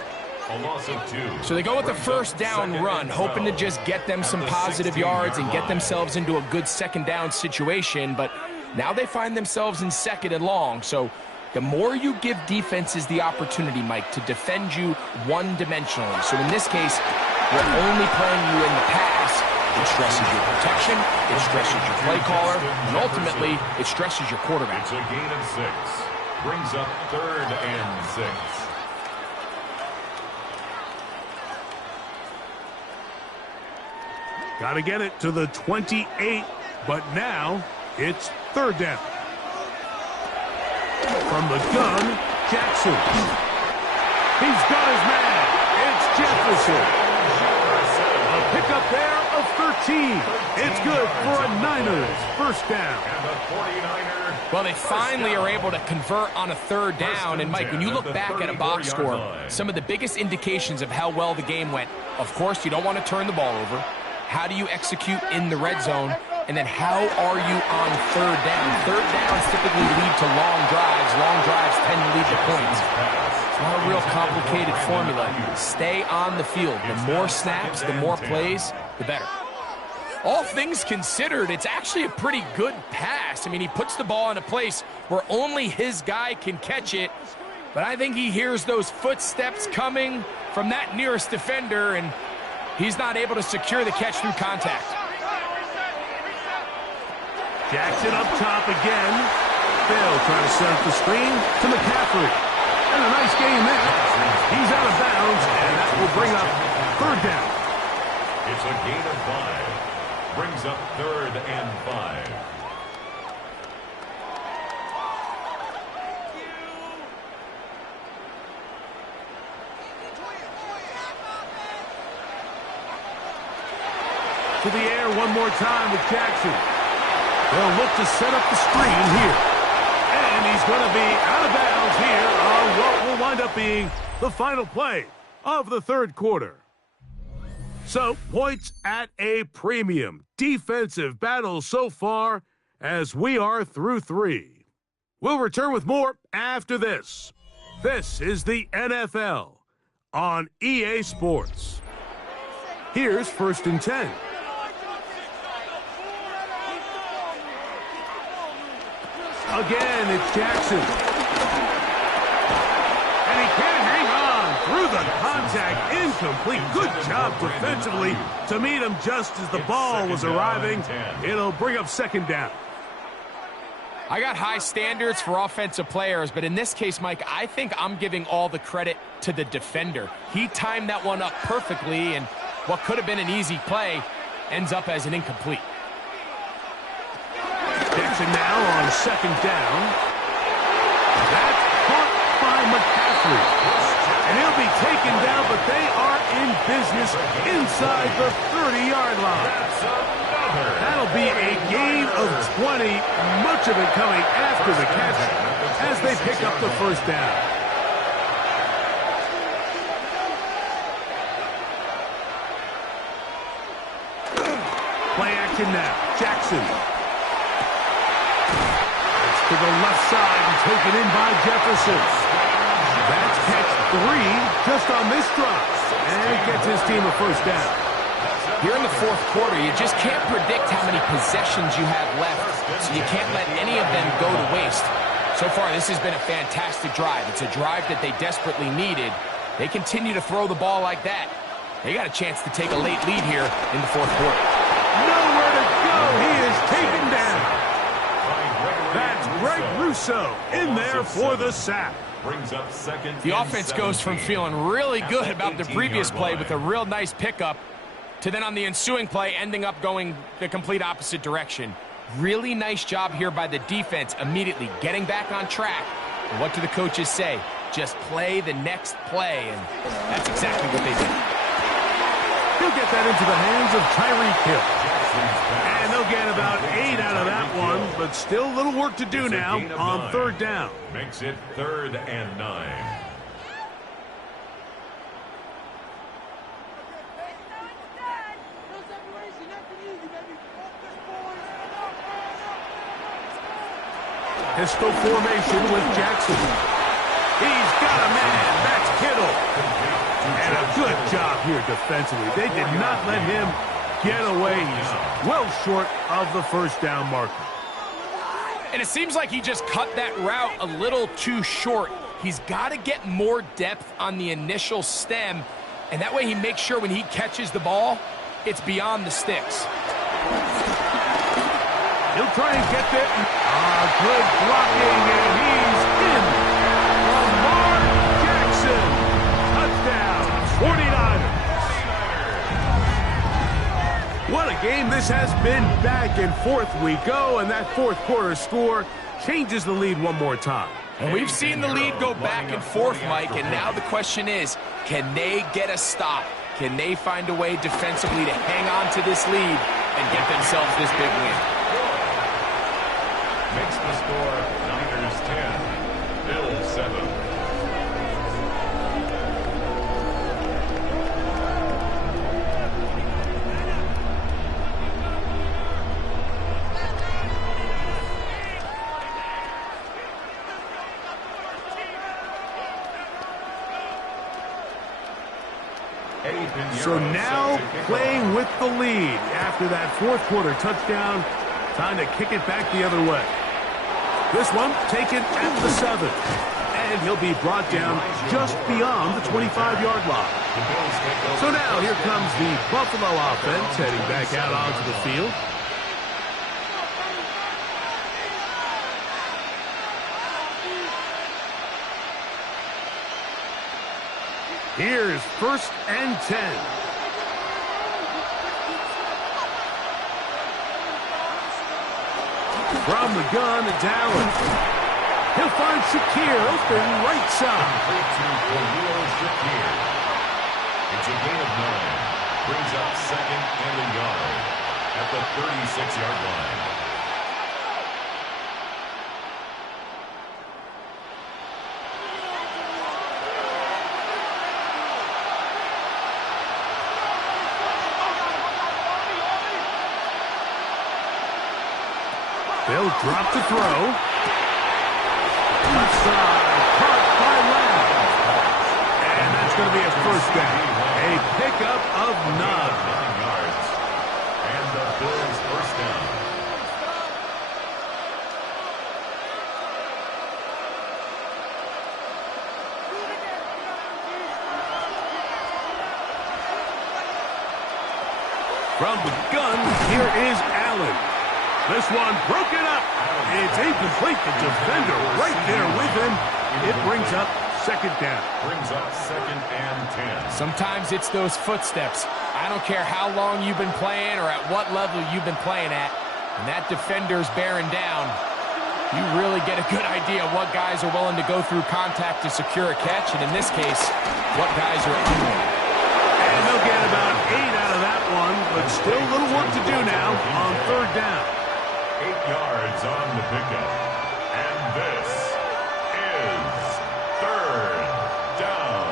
A loss of 2. So they go with the 1st down run, hoping to just get them some positive yards and get themselves into a good 2nd down situation, but now they find themselves in 2nd and long. So the more you give defenses the opportunity, Mike, to defend you one-dimensionally. So in this case, we're only playing you in the pass. It stresses your protection, it stresses your play caller, and ultimately, it stresses your quarterback. It's a gain of 6. Brings up 3rd and 6. Got to get it to the 28, but now it's 3rd down. From the gun, Jackson. He's got his man. It's Jefferson. A pickup there of 13. It's good for a Niners 1st down. And the 49er. Well, they finally are able to convert on a 3rd down. And, Mike, when you look back at a box score, some of the biggest indications of how well the game went, of course, you don't want to turn the ball over. How do you execute in the red zone? And then how are you on 3rd down? 3rd downs typically lead to long drives. Long drives tend to lead to points. It's not a real complicated formula. Stay on the field. The more snaps, the more plays, the better. All things considered, it's actually a pretty good pass. I mean, he puts the ball in a place where only his guy can catch it. But I think he hears those footsteps coming from that nearest defender, and he's not able to secure the catch through contact. Jackson up top again. They'll try to set up the screen to McCaffrey. And a nice game there. He's out of bounds, and that will bring up 3rd down. It's a gain of 5. Brings up 3rd and 5. To the air one more time with Jackson. They'll look to set up the screen here. And he's going to be out of bounds here on what will wind up being the final play of the 3rd quarter. So, points at a premium. Defensive battle so far as we are through 3. We'll return with more after this. This is the NFL on EA Sports. Here's 1st and 10. Again, it's Jackson. And he can't hang on through the contact. Incomplete. Good job defensively to meet him just as the ball was arriving. It'll bring up 2nd down. I got high standards for offensive players, but in this case, Mike, I think I'm giving all the credit to the defender. He timed that one up perfectly, and what could have been an easy play ends up as an incomplete. Passing now on second down. That's caught by McCaffrey. And he'll be taken down, but they are in business inside the 30-yard line. That'll be a gain of 20, much of it coming after the catch as they pick up the first down. Play action now. Jackson. It's to the left side and taken in by Jefferson. That's catch 3 just on this drop. And gets his team a first down. Here in the fourth quarter, you just can't predict how many possessions you have left, so you can't let any of them go to waste. So far, this has been a fantastic drive. It's a drive that they desperately needed. They continue to throw the ball like that. They got a chance to take a late lead here in the fourth quarter. Nowhere to go. He is taken down. That's Greg Rousseau in there for the sack. Brings up second. The offense goes from feeling really good about the previous play with a real nice pickup to then on the ensuing play ending up going the complete opposite direction. Really nice job here by the defense immediately getting back on track. And what do the coaches say? Just play the next play, and that's exactly what they did. He'll get that into the hands of Tyreek Hill. And they'll get about 8 out of that one, but still a little work to do now on third down. Makes it 3rd and 9. Pistol formation with Jackson. He's got a man. That's Kittle. And a good job here defensively. They did not let him get away. He's well short of the first down marker. And it seems like he just cut that route a little too short. He's got to get more depth on the initial stem, and that way he makes sure when he catches the ball, it's beyond the sticks. He'll try and get there. Good blocking, and he's in. Lamar Jackson. Touchdown, 49ers. What a game this has been. Back and forth we go, and that fourth quarter score changes the lead one more time. And we've seen the lead go back and forth, Mike, and now the question is, can they get a stop? Can they find a way defensively to hang on to this lead and get themselves this big win? Makes the score Niners 10, Bills 7. So now playing with the lead after that fourth quarter touchdown, time to kick it back the other way. This one taken at the 7, and he'll be brought down just beyond the 25-yard line. So now here comes the Buffalo offense heading back out onto the field. Here's 1st and 10. From the gun, it's Allen. He'll find Shakir open right side. It's a gain of 9. Brings up 2nd and a yard at the 36-yard line. They'll drop to throw. Left side, caught by Lamb. And that's going to be a first down. A pickup of 9 yards. And the Bills first down. From the gun, here is Allen. This one broken up. It's incomplete. The defender right there with him. It brings up 2nd down. Brings up 2nd and 10. Sometimes it's those footsteps. I don't care how long you've been playing or at what level you've been playing at. and that defender's bearing down, you really get a good idea of what guys are willing to go through contact to secure a catch, and in this case, what guys are unwilling. And they'll get about 8 out of that one, but still a little work to do now on third down. 8 yards on the pickup. And this is third down.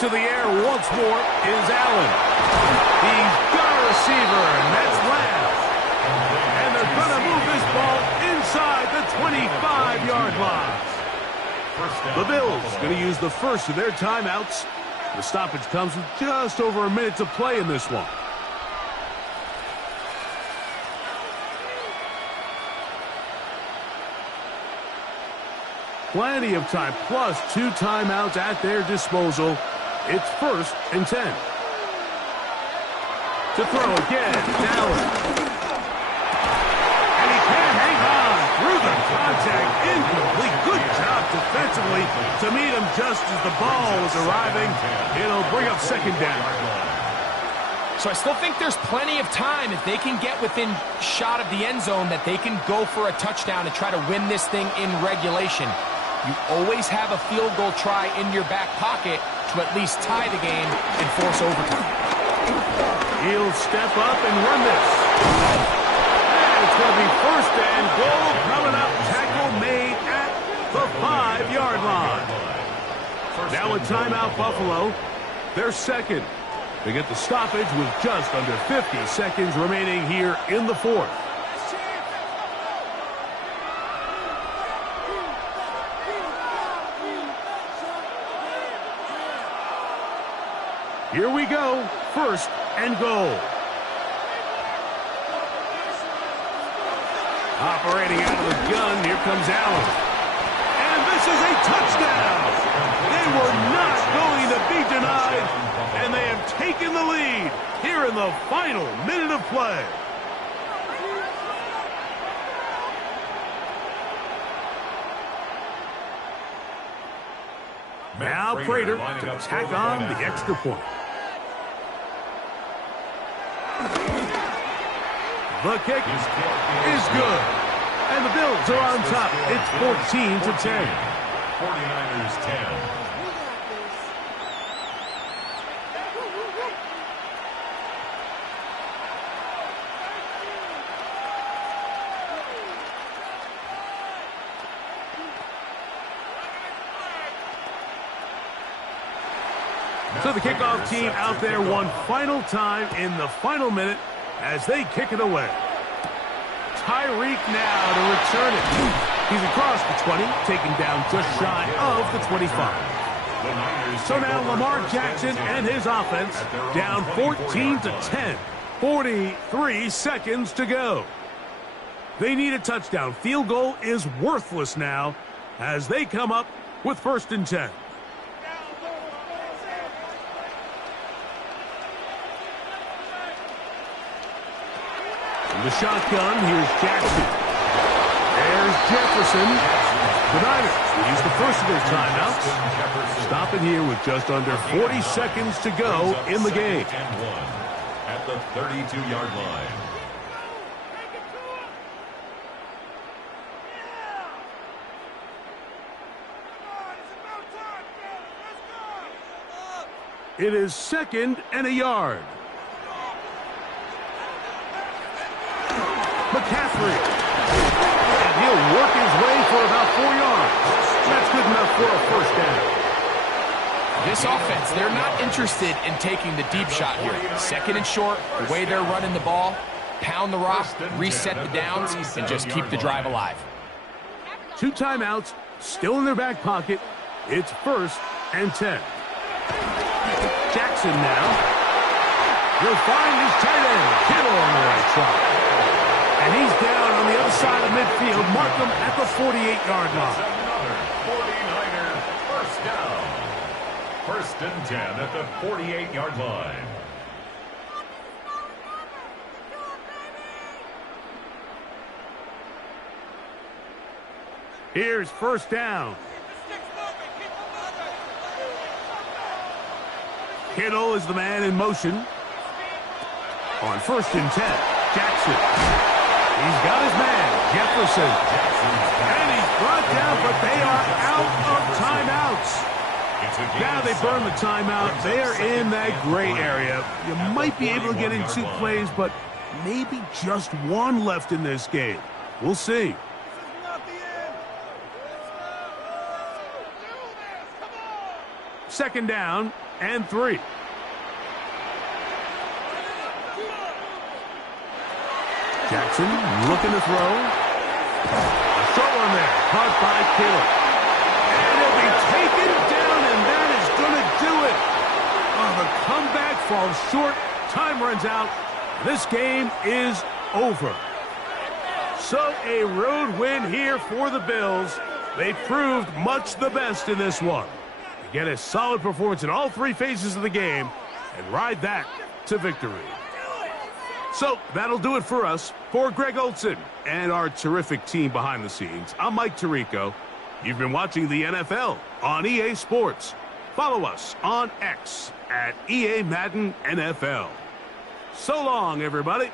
To the air once more is Allen. He's got a receiver, and that's Lamb. And they're going to move this ball inside the 25-yard line. The Bills going to use the first of their timeouts. The stoppage comes with just over a minute to play in this one. Plenty of time, plus 2 timeouts at their disposal. It's 1st and 10. To throw again, Allen. And he can't hang on through the contact. Incomplete. Good job defensively to meet him just as the ball was arriving. It'll bring up 2nd down. So I still think there's plenty of time if they can get within shot of the end zone that they can go for a touchdown and try to win this thing in regulation. You always have a field goal try in your back pocket to at least tie the game and force overtime. He'll step up and run this. And it's going to be 1st and goal coming up. Tackle made at the 5-yard line. Now a timeout, Buffalo. They're 2nd. They get the stoppage with just under 50 seconds remaining here in the 4th. Here we go, 1st and goal. Operating out of the gun, here comes Allen. And this is a touchdown. They were not going to be denied, and they have taken the lead here in the final minute of play. Now Prater to tack on the extra point. The kick is good. And the Bills are on top. It's 14-10. 49ers 10. So the kickoff team out there one final time in the final minute as they kick it away. Tyreek now to return it. He's across the 20, taken down just shy of the 25. So now Lamar Jackson and his offense down 14-10. 43 seconds to go. They need a touchdown. Field goal is worthless now as they come up with 1st and 10. The shotgun, here's Jackson. There's Jefferson. The Niners will use the first of their timeouts. Stop it here with just under 40 seconds to go in the game. At the 32-yard line. It is 2nd and a yard. McCaffrey. And he'll work his way for about 4 yards. That's good enough for a 1st down. This offense, they're not interested in taking the deep shot here. 2nd and short, the way they're running the ball, pound the rock, reset the downs, and just keep the drive alive. 2 timeouts, still in their back pocket. It's 1st and 10. Jackson now. He'll find his tight end, Kittle on the right side. And he's down on the other side of midfield. Mark him at the 48-yard line. Another 49er first down. 1st and 10 at the 48-yard line. Here's 1st down. Kittle is the man in motion. On 1st and 10, Jackson. He's got his man, Jefferson. And he's brought down, but they are out of timeouts. Now they burn the timeout. They are in that gray area. You might be able to get in 2 plays, but maybe just 1 left in this game. We'll see. Second down and 3. Jackson looking to throw. A short one there, caught by Kittle. And it'll be taken down, and that is going to do it. Oh, the comeback falls short. Time runs out. This game is over. So a road win here for the Bills. They proved much the best in this one. They get a solid performance in all 3 phases of the game and ride that to victory. So that'll do it for us. For Greg Olsen and our terrific team behind the scenes, I'm Mike Tirico. You've been watching the NFL on EA Sports. Follow us on X at EA Madden NFL. So long, everybody.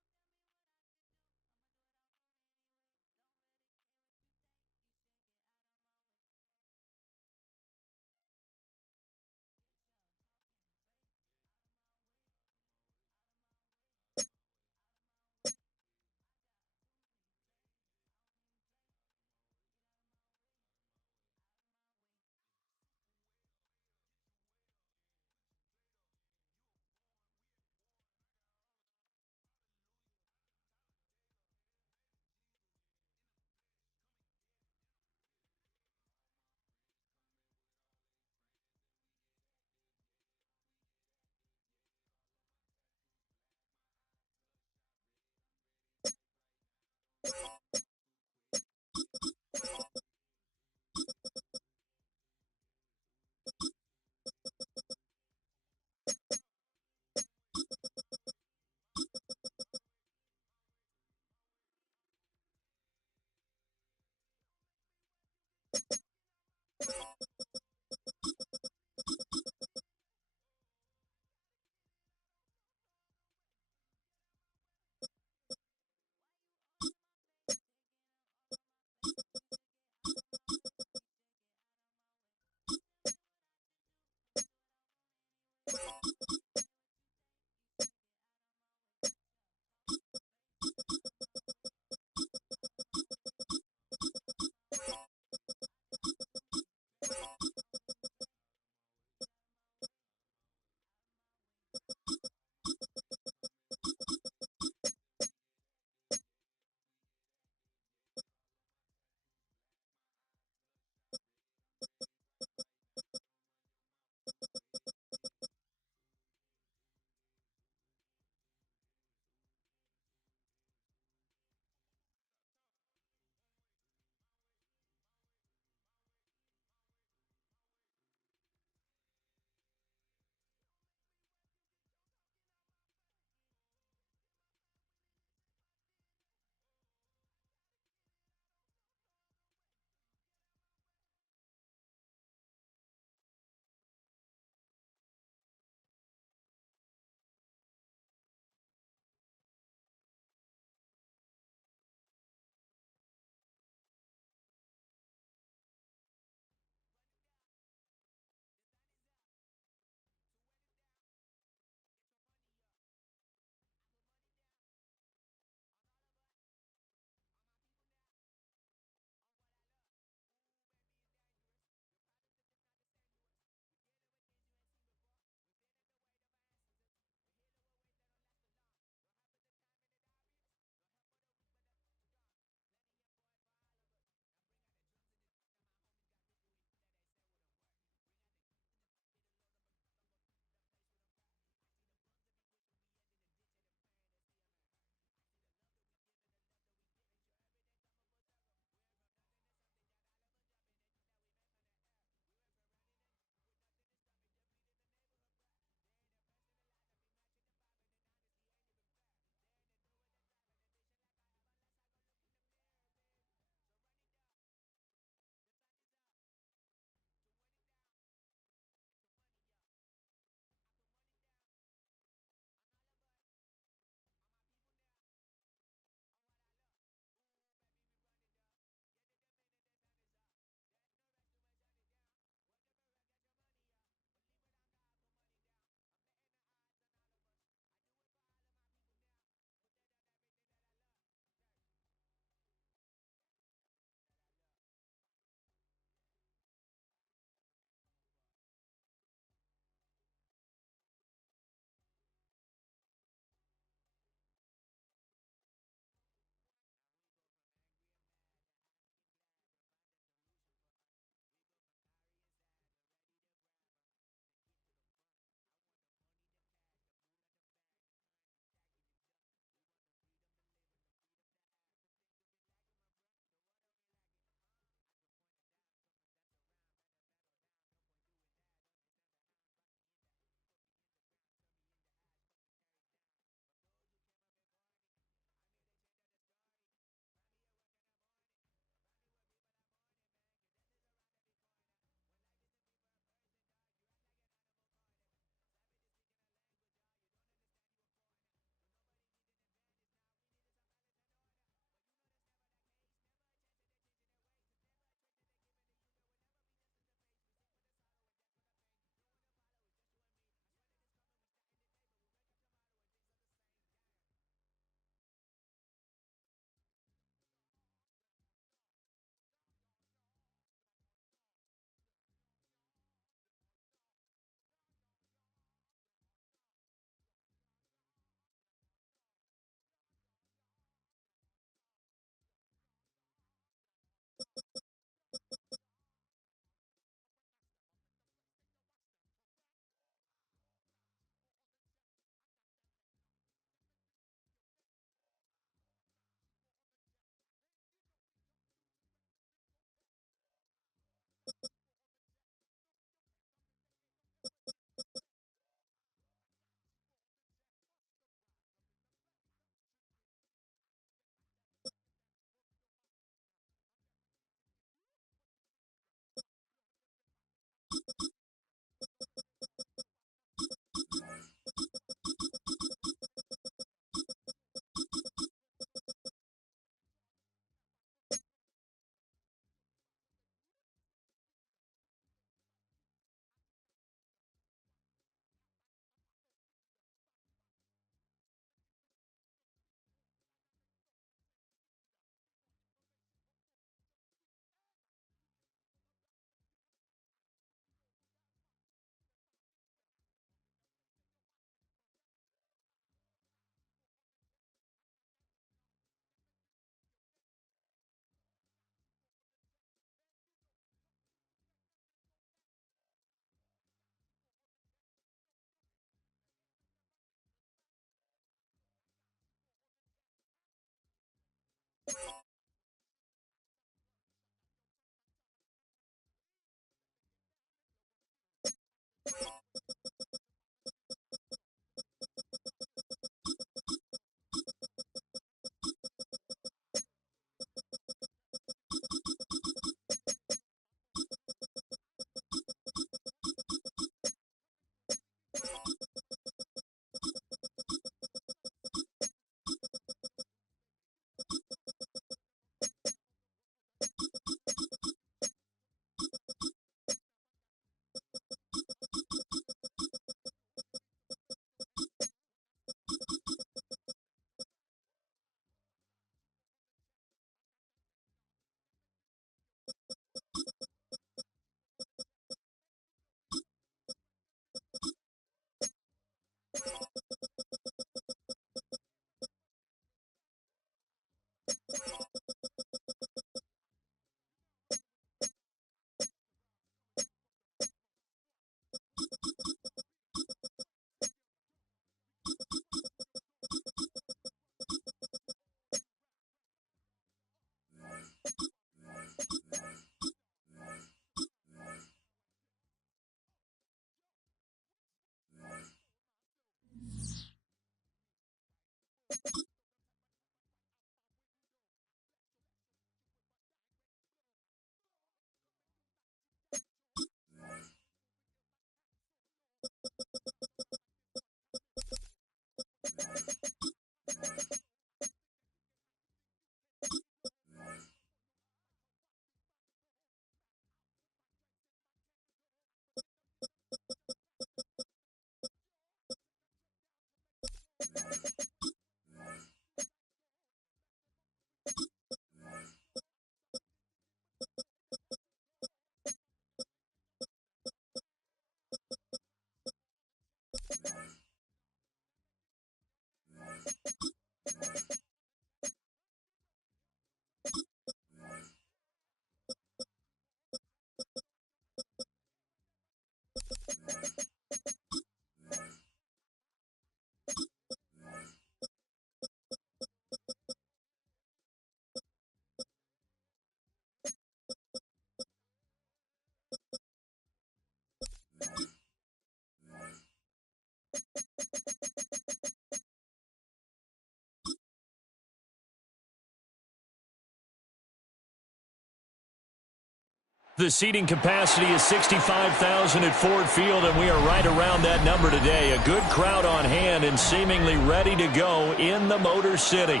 The seating capacity is 65,000 at Ford Field, and we are right around that number today. A good crowd on hand and seemingly ready to go in the Motor City.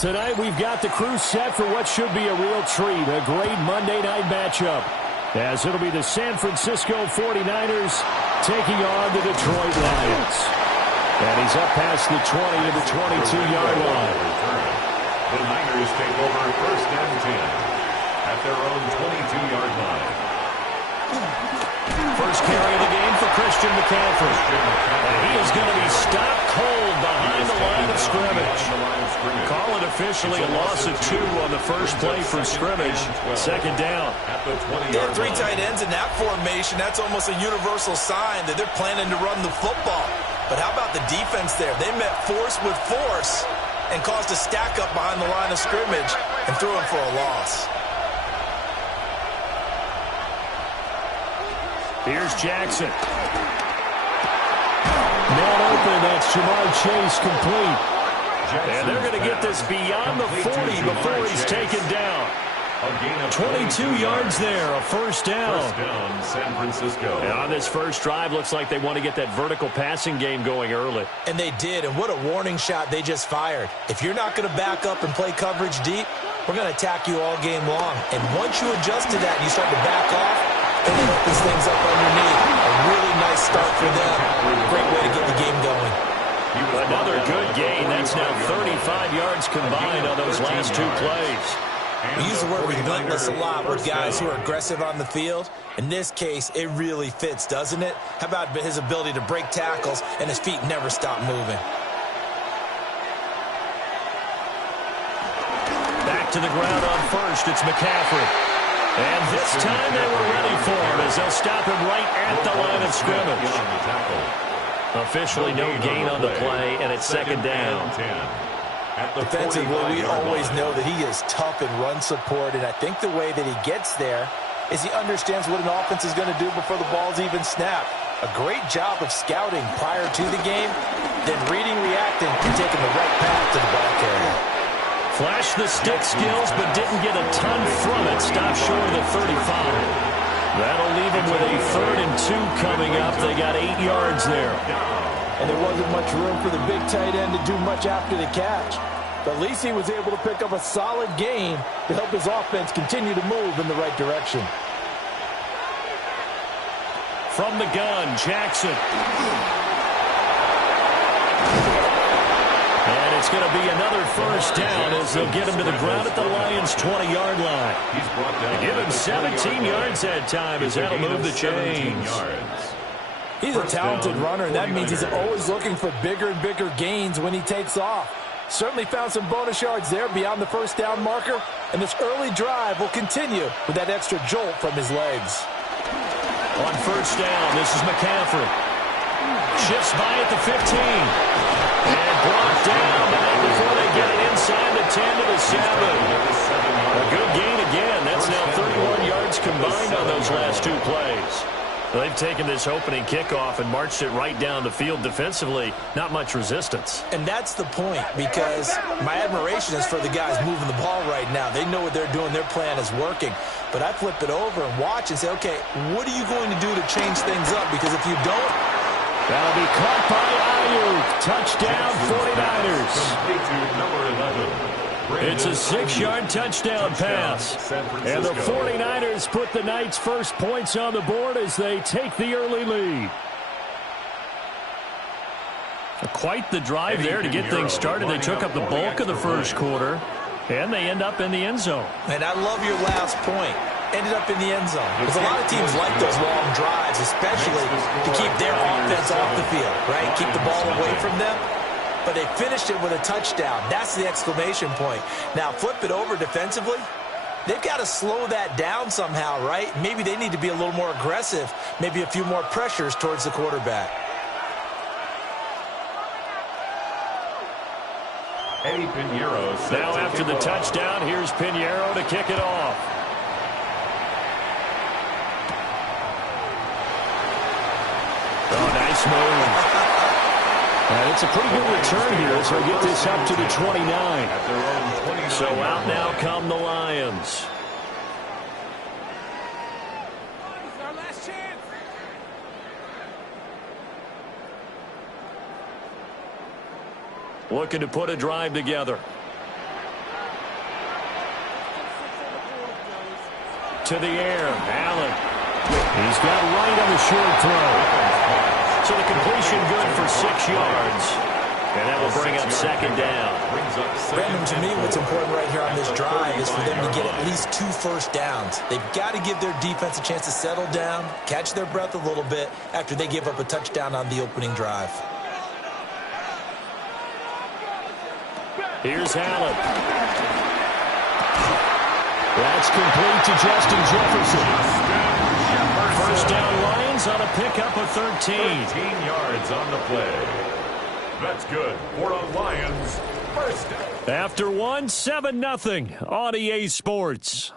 Tonight we've got the crew set for what should be a real treat, a great Monday night matchup, as it'll be the San Francisco 49ers taking on the Detroit Lions. And he's up past the 20 to the 22-yard line. The Niners take over first and 10. At their own 22-yard line. First carry of the game for Christian McCaffrey. And he is going to be stopped cold behind the line of scrimmage. Call it officially a loss of 2 on the first play from scrimmage. Second down. There are 3 tight ends in that formation. That's almost a universal sign that they're planning to run the football. But how about the defense there? They met force with force and caused a stack up behind the line of scrimmage and threw him for a loss. Here's Jackson. Man open, that's Jamar Chase complete. And they're going to get this beyond the 40 before he's taken down. 22 yards there, a first down. First down, San Francisco. And on this first drive, looks like they want to get that vertical passing game going early. And they did, and what a warning shot they just fired. If you're not going to back up and play coverage deep, we're going to attack you all game long. And once you adjust to that and you start to back off, and it opens things up underneath. A really nice start for them. Great way to get the game going. Another good gain. That's now 35 yards combined on those last 2 plays. We use the word relentless a lot with guys who are aggressive on the field. In this case, it really fits, doesn't it? How about his ability to break tackles and his feet never stop moving? Back to the ground on first. It's McCaffrey. And this time they were ready for him as they'll stop him right at the line of scrimmage. Officially no gain on the play, and it's second down. Defensively, we always know that he is tough in run support, and I think the way that he gets there is he understands what an offense is going to do before the ball's even snapped. A great job of scouting prior to the game, then reading, reacting, and taking the right path to the ball carrier. Flashed the stick skills, but didn't get a ton from it. Stopped short of the 35. That'll leave him with a 3rd and 2 coming up. They got 8 yards there. And there wasn't much room for the big tight end to do much after the catch. But at least he was able to pick up a solid gain to help his offense continue to move in the right direction. From the gun, Jackson. And it's going to be another first down as they'll get him to the ground at the Lions' 20-yard line. Give him 17 yards that time as that'll move the chains. He's a talented runner, and that means he's always looking for bigger and bigger gains when he takes off. Certainly found some bonus yards there beyond the first down marker, and this early drive will continue with that extra jolt from his legs. On first down, this is McCaffrey. Shifts by at the 15. And brought down before they get it inside the 10 to the 7. A good gain again. That's now 31 yards combined on those last two plays. They've taken this opening kickoff and marched it right down the field defensively. Not much resistance. And that's the point, because my admiration is for the guys moving the ball right now. They know what they're doing. Their plan is working. But I flip it over and watch and say, okay, what are you going to do to change things up? Because if you don't, that'll be caught by Ayuk. Touchdown, 49ers. It's a 6-yard touchdown pass. And the 49ers put the Knights' first points on the board as they take the early lead. Quite the drive there to get things started. They took up the bulk of the first quarter, and they end up in the end zone. And I love your last point. Ended up in the end zone. Because a lot of teams like those long drives, especially to keep their offense off the field, right? Keep the ball away from them. But they finished it with a touchdown. That's the exclamation point. Now, flip it over defensively. They've got to slow that down somehow, right? Maybe they need to be a little more aggressive. Maybe a few more pressures towards the quarterback. Eddie Pinheiro. Now after the touchdown, here's Pinheiro to kick it off. Oh, nice move. And it's a pretty good return here, so get this up to the 29. So out now come the Lions. It's our last chance. Looking to put a drive together. To the air, Allen. He's got right on the short throw. So the completion good for 6 yards. And that will bring up second down. Brandon, to me, what's important right here on this drive is for them to get at least 2 first downs. They've got to give their defense a chance to settle down, catch their breath a little bit after they give up a touchdown on the opening drive. Here's Allen. That's complete to Justin Jefferson. First down, Lions on a pickup of 13. 13 yards on the play. That's good for a Lions first down. After one, 7-0 on EA Sports.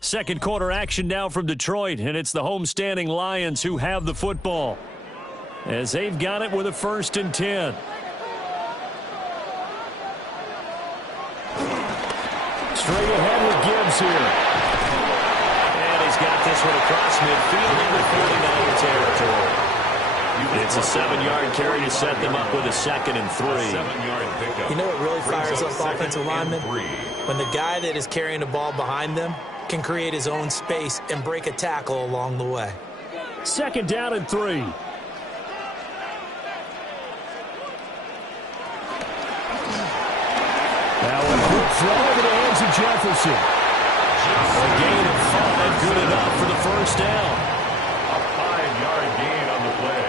Second quarter action now from Detroit, and it's the homestanding Lions who have the football, as they've got it with a 1st and 10. Straight ahead with Gibbs here. And he's got this one across midfield into 49 territory. It's a 7-yard carry to set them up with a 2nd and 3. 7-yard pickup. You know what really fires up offensive linemen? When the guy that is carrying the ball behind them can create his own space and break a tackle along the way. 2nd down and 3. Now a quick throw over the hands of Jefferson. A gain of 5, good enough for the first down. A 5-yard gain on the play.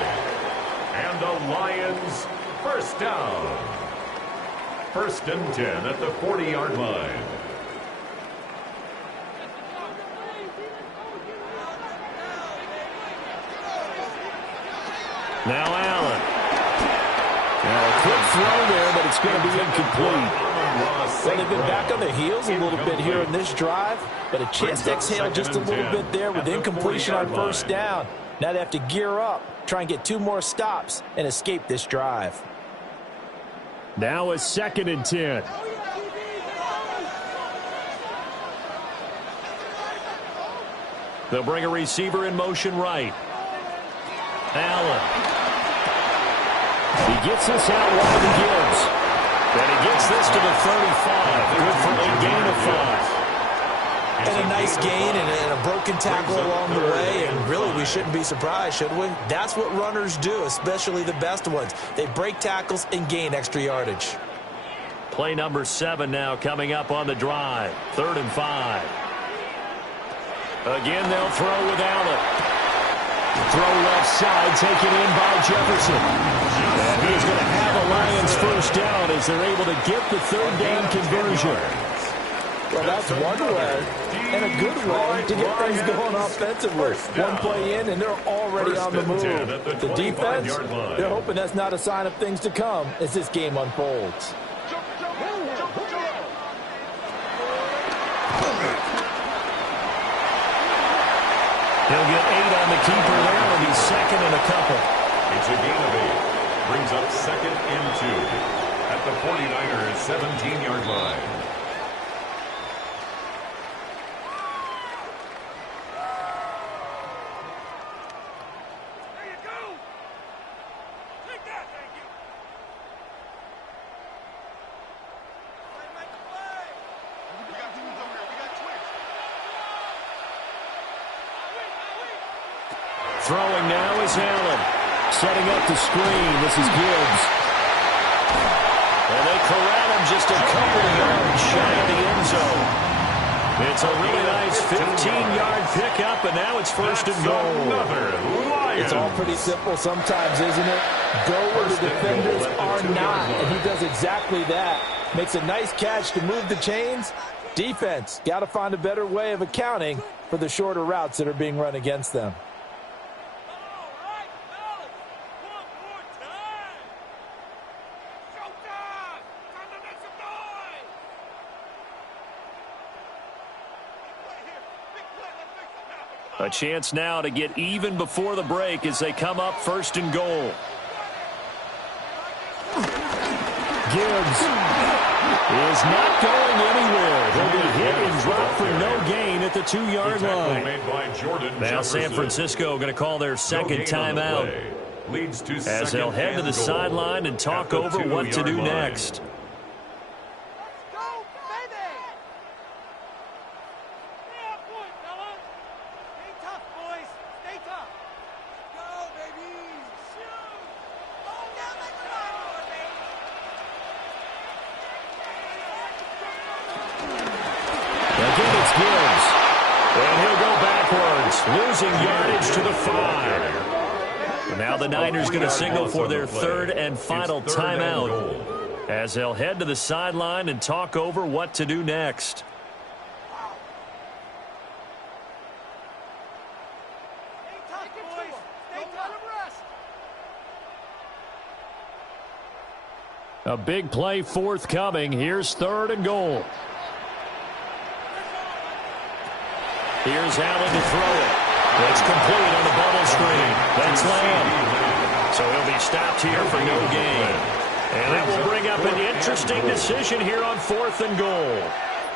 And the Lions first down. 1st and 10 at the 40-yard line. Now Allen. Now a quick throw there, but it's going to be incomplete. Well, they've been back on their heels a little bit here in this drive, but a chance to exhale just a little bit there with incompletion on first down. Now they have to gear up, try and get 2 more stops, and escape this drive. Now a 2nd and 10. They'll bring a receiver in motion right. Allen. He gets this out wide to Gibbs. And he gets this to the 35. Good for a gain of 5. And a nice gain and a broken tackle along the way, and really we shouldn't be surprised, should we? That's what runners do, especially the best ones. They break tackles and gain extra yardage. Play number 7 now coming up on the drive. 3rd and 5. Again, they'll throw with Allen. Throw left side, taken in by Jefferson. And he's going to have a Lions first down as they're able to get the 3rd down conversion. Well, that's one way, and a good way to get things going offensively. One play in, and they're already on the move. The defense, they're hoping that's not a sign of things to come as this game unfolds. He'll get 8 on the keeper there. It'll be 2nd and a couple. It's a gain of 8. Brings up 2nd and 2 at the 49ers' 17-yard line. Throwing now is Allen. Setting up the screen. This is Gibbs. And they corral him just a couple of yards shy of the end zone. It's a really nice 15-yard pickup, and now it's 1st and goal. It's all pretty simple sometimes, isn't it? Go where the defenders are not, and he does exactly that. Makes a nice catch to move the chains. Defense, got to find a better way of accounting for the shorter routes that are being run against them. A chance now to get even before the break as they come up 1st and goal. Gibbs is not going anywhere. He'll be hit and dropped for no gain at the 2-yard line. Now San Francisco going to call their 2nd timeout as they'll head to the sideline and talk over what to do next. Losing yardage to the 5. Now the Niners going to signal for their 3rd and final timeout as they'll head to the sideline and talk over what to do next. A big play forthcoming. Here's 3rd and goal. Here's Allen to throw it. It's complete on the bubble screen. That's Lamb. So he'll be stopped here for no gain. And that will bring up an interesting decision here on 4th and goal.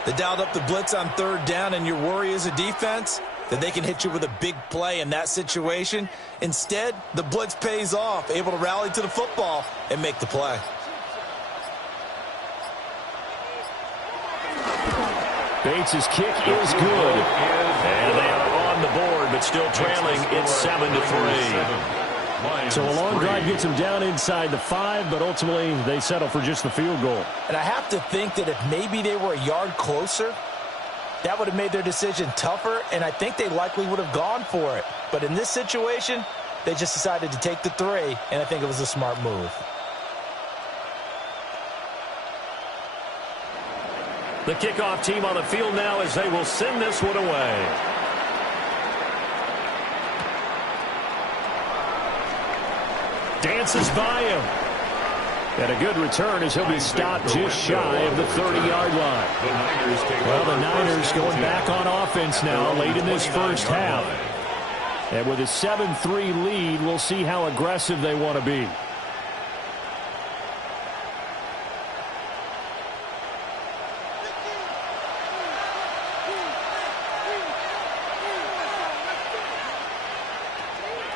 They dialed up the blitz on 3rd down, and your worry as a defense that they can hit you with a big play in that situation. Instead, the blitz pays off, able to rally to the football and make the play. Bates' kick is good. And they are on the board, but still trailing. It's 7-3. So a long drive gets them down inside the 5, but ultimately they settle for just the field goal. And I have to think that if maybe they were a yard closer, that would have made their decision tougher, and I think they likely would have gone for it. But in this situation, they just decided to take the 3, and I think it was a smart move. The kickoff team on the field now as they will send this one away. Dances by him. And a good return as he'll be stopped just shy of the 30-yard line. Well, the Niners going back on offense now late in this first half. And with a 7-3 lead, we'll see how aggressive they want to be.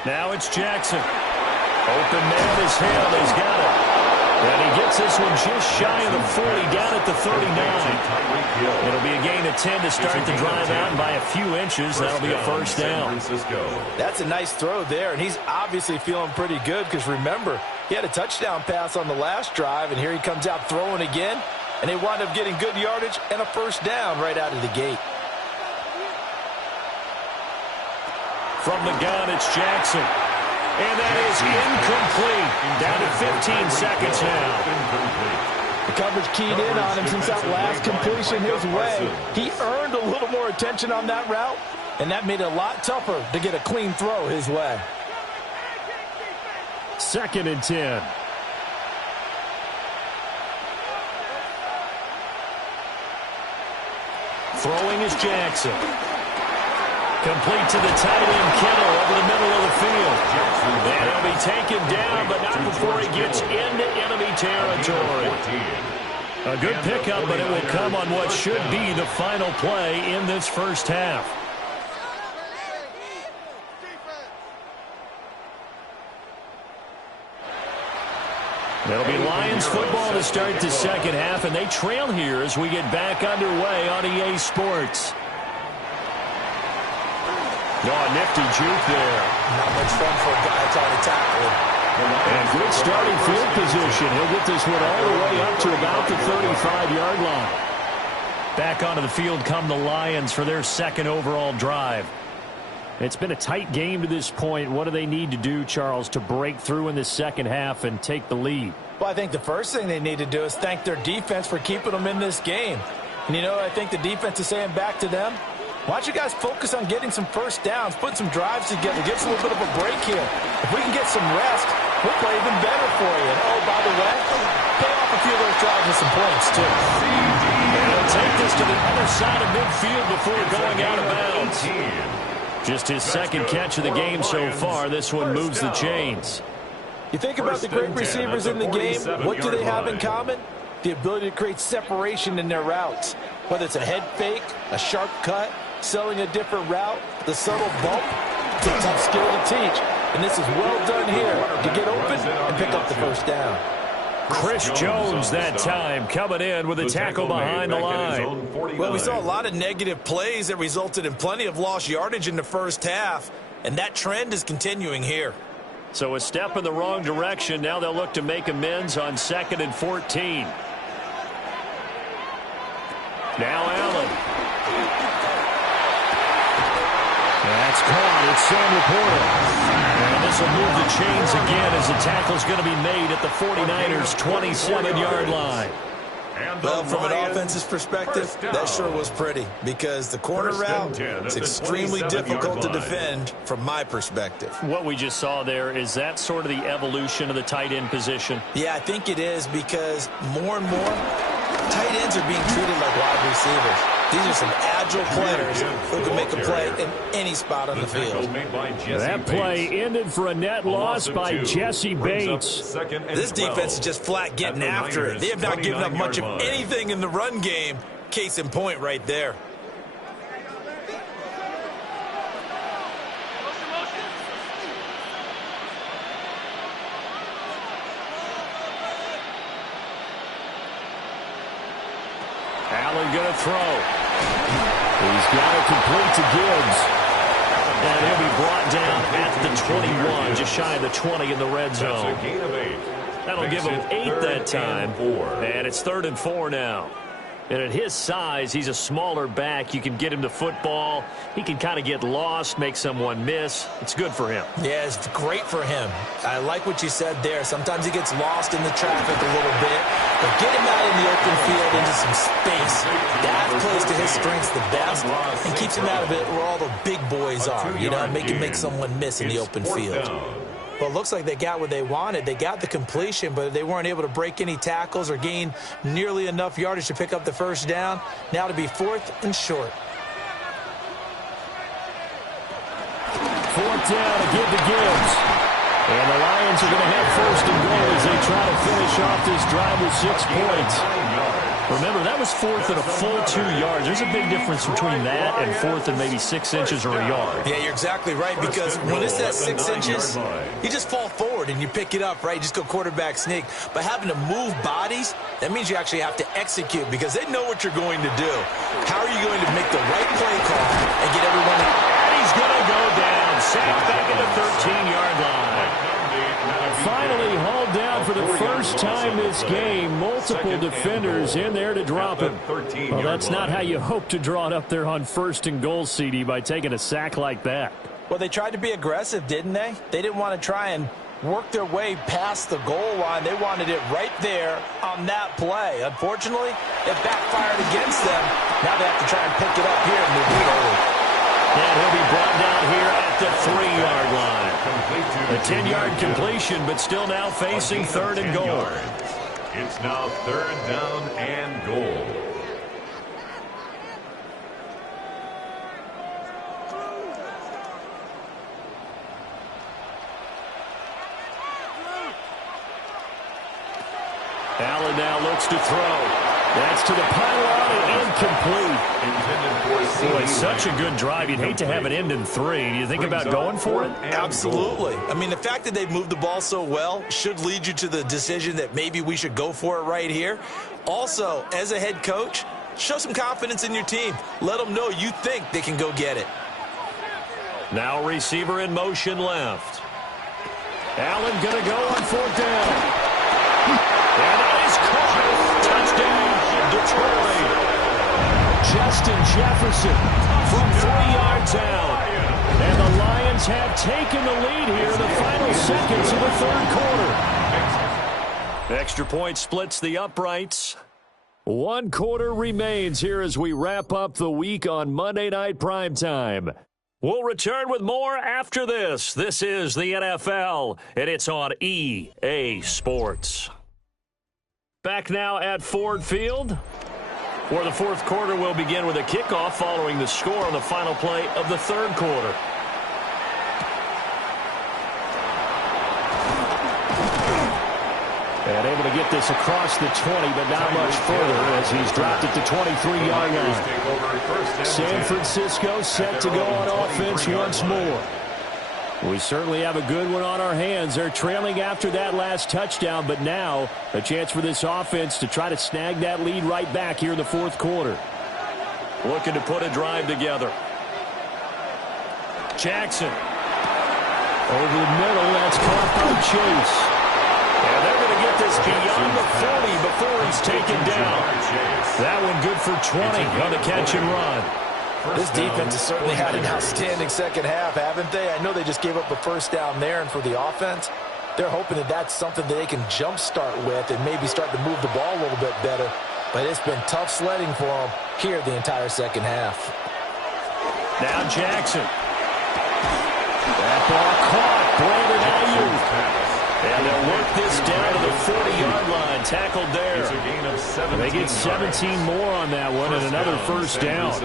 Now it's Jackson. Open man is held. He's got it. And he gets this one just shy of the 40, down at the 39. It'll be a gain of 10 to start the drive out, and by a few inches, that'll be a first down. That's a nice throw there, and he's obviously feeling pretty good because, remember, he had a touchdown pass on the last drive, and here he comes out throwing again, and they wound up getting good yardage and a first down right out of the gate. From the gun, it's Jackson. And that is incomplete. Down to 15 seconds now. The coverage keyed in on him since that last completion his way. He earned a little more attention on that route, and that made it a lot tougher to get a clean throw his way. 2nd and 10. Throwing is Jackson. Complete to the tight end, Kittle, over the middle of the field. And he'll be taken down, but not before he gets into enemy territory. A good pickup, but it will come on what should be the final play in this first half. It'll be Lions football to start the second half, and they trail here as we get back underway on EA Sports. Oh, nifty juke there. Not much fun for a guy trying to tackle him. And good starting field position. He'll get this one all the way up to about the 35-yard line. Back onto the field come the Lions for their second overall drive. It's been a tight game to this point. What do they need to do, Charles, to break through in the second half and take the lead? Well, I think the first thing they need to do is thank their defense for keeping them in this game. And, you know, I think the defense is saying back to them, why don't you guys focus on getting some first downs, put some drives together, give us a little bit of a break here. If we can get some rest, we'll play even better for you. And, oh, by the way, pay off a few of those drives with some points, too. And he'll take this to the other side of midfield before going out of bounds. Just his second catch of the game so far. This one moves the chains. You think about the great receivers in the game, what do they have in common? The ability to create separation in their routes. Whether it's a head fake, a sharp cut, selling a different route, the subtle bump, it's a tough skill to teach. And this is well done here to get open and pick up the first down. Chris Jones that time coming in with a tackle behind the line. Well, we saw a lot of negative plays that resulted in plenty of lost yardage in the first half, and that trend is continuing here. So a step in the wrong direction. Now they'll look to make amends on 2nd and 14. Now Allen. That's caught. It's Sam Laporta. And this will move the chains again as the tackle's going to be made at the 49ers' 27-yard line. Well, from an offensive perspective, that sure was pretty because the corner route is extremely difficult to defend from my perspective. What we just saw there, is that sort of the evolution of the tight end position? Yeah, I think it is because more and more tight ends are being treated like wide receivers. These are some agile players who can make a play in any spot on the field. That play ended for a net loss by Jesse Bates. This defense is just flat getting after it. They have not given up much of anything in the run game. Case in point right there. Allen going to throw. He's got it complete to Gibbs. And he'll be brought down at the 21, just shy of the 20 in the red zone. That'll give him 8 that time. And it's 3rd and 4 now. And at his size, he's a smaller back. You can get him the football. He can kind of get lost, make someone miss. It's good for him. Yeah, it's great for him. I like what you said there. Sometimes he gets lost in the traffic a little bit. But get him out in the open field into some space. That plays to his strengths the best and keeps him out of it where all the big boys are. You know, make him make someone miss in the open field. Well, it looks like they got what they wanted. They got the completion, but they weren't able to break any tackles or gain nearly enough yardage to pick up the first down. Now to be 4th and short. 4th down to give to Gibbs. And the Lions are going to have 1st and goal as they try to finish off this drive with 6 points. Remember, that was fourth and a full 2 yards. There's a big difference between that and fourth and maybe 6 inches or a yard. Yeah, you're exactly right, because when it's at 6 inches, you just fall forward and you pick it up, right? You just go quarterback sneak. But having to move bodies, that means you actually have to execute because they know what you're going to do. How are you going to make the right play call and get everyone in? And he's going to go down. Sacked back at the 13-yard line. Finally hauled down for the first time this game. Multiple defenders in there to drop him. Well, that's not how you hope to draw it up there on 1st and goal, CD, by taking a sack like that. Well, they tried to be aggressive, didn't they? They didn't want to try and work their way past the goal line. They wanted it right there on that play. Unfortunately, it backfired against them. Now they have to try and pick it up here and move it forward. And he'll be brought down here at the 3-yard line. A 10-yard completion, but still now facing 3rd and goal. It's now 3rd down and goal. Allen now looks to throw. That's to the pylon and incomplete. Boy, such a good drive. You'd hate to have it end in 3. Do you think about going for it? Absolutely. I mean, the fact that they've moved the ball so well should lead you to the decision that maybe we should go for it right here. Also, as a head coach, show some confidence in your team. Let them know you think they can go get it. Now receiver in motion left. Allen going to go on 4th down. And that is caught. Touchdown, Detroit. Justin Jefferson from 3 yards out. And the Lions have taken the lead here in the final seconds of the 3rd quarter. Extra point splits the uprights. 1 quarter remains here as we wrap up the week on Monday Night Primetime. We'll return with more after this. This is the NFL, and it's on EA Sports. Back now at Ford Field, where the 4th quarter will begin with a kickoff following the score on the final play of the 3rd quarter. And able to get this across the 20, but not much further as he's dropped it to 23-yard line. San Francisco set to go on offense once more. We certainly have a good one on our hands. They're trailing after that last touchdown, but now a chance for this offense to try to snag that lead right back here in the 4th quarter. Looking to put a drive together. Jackson. Over the middle, that's caught by Chase. And they're going to get this beyond the 40 before he's taken down. That one good for 20 on the catch and run. This defense has certainly had an outstanding second half, haven't they? I know they just gave up a 1st down there, and for the offense, they're hoping that that's something that they can jumpstart with and maybe start to move the ball a little bit better. But it's been tough sledding for them here the entire second half. Now Jackson. That ball caught. Brandon Ayuk. And they'll work this down to the 40-yard line. Tackled there. They get 17 more on that one and another 1st down.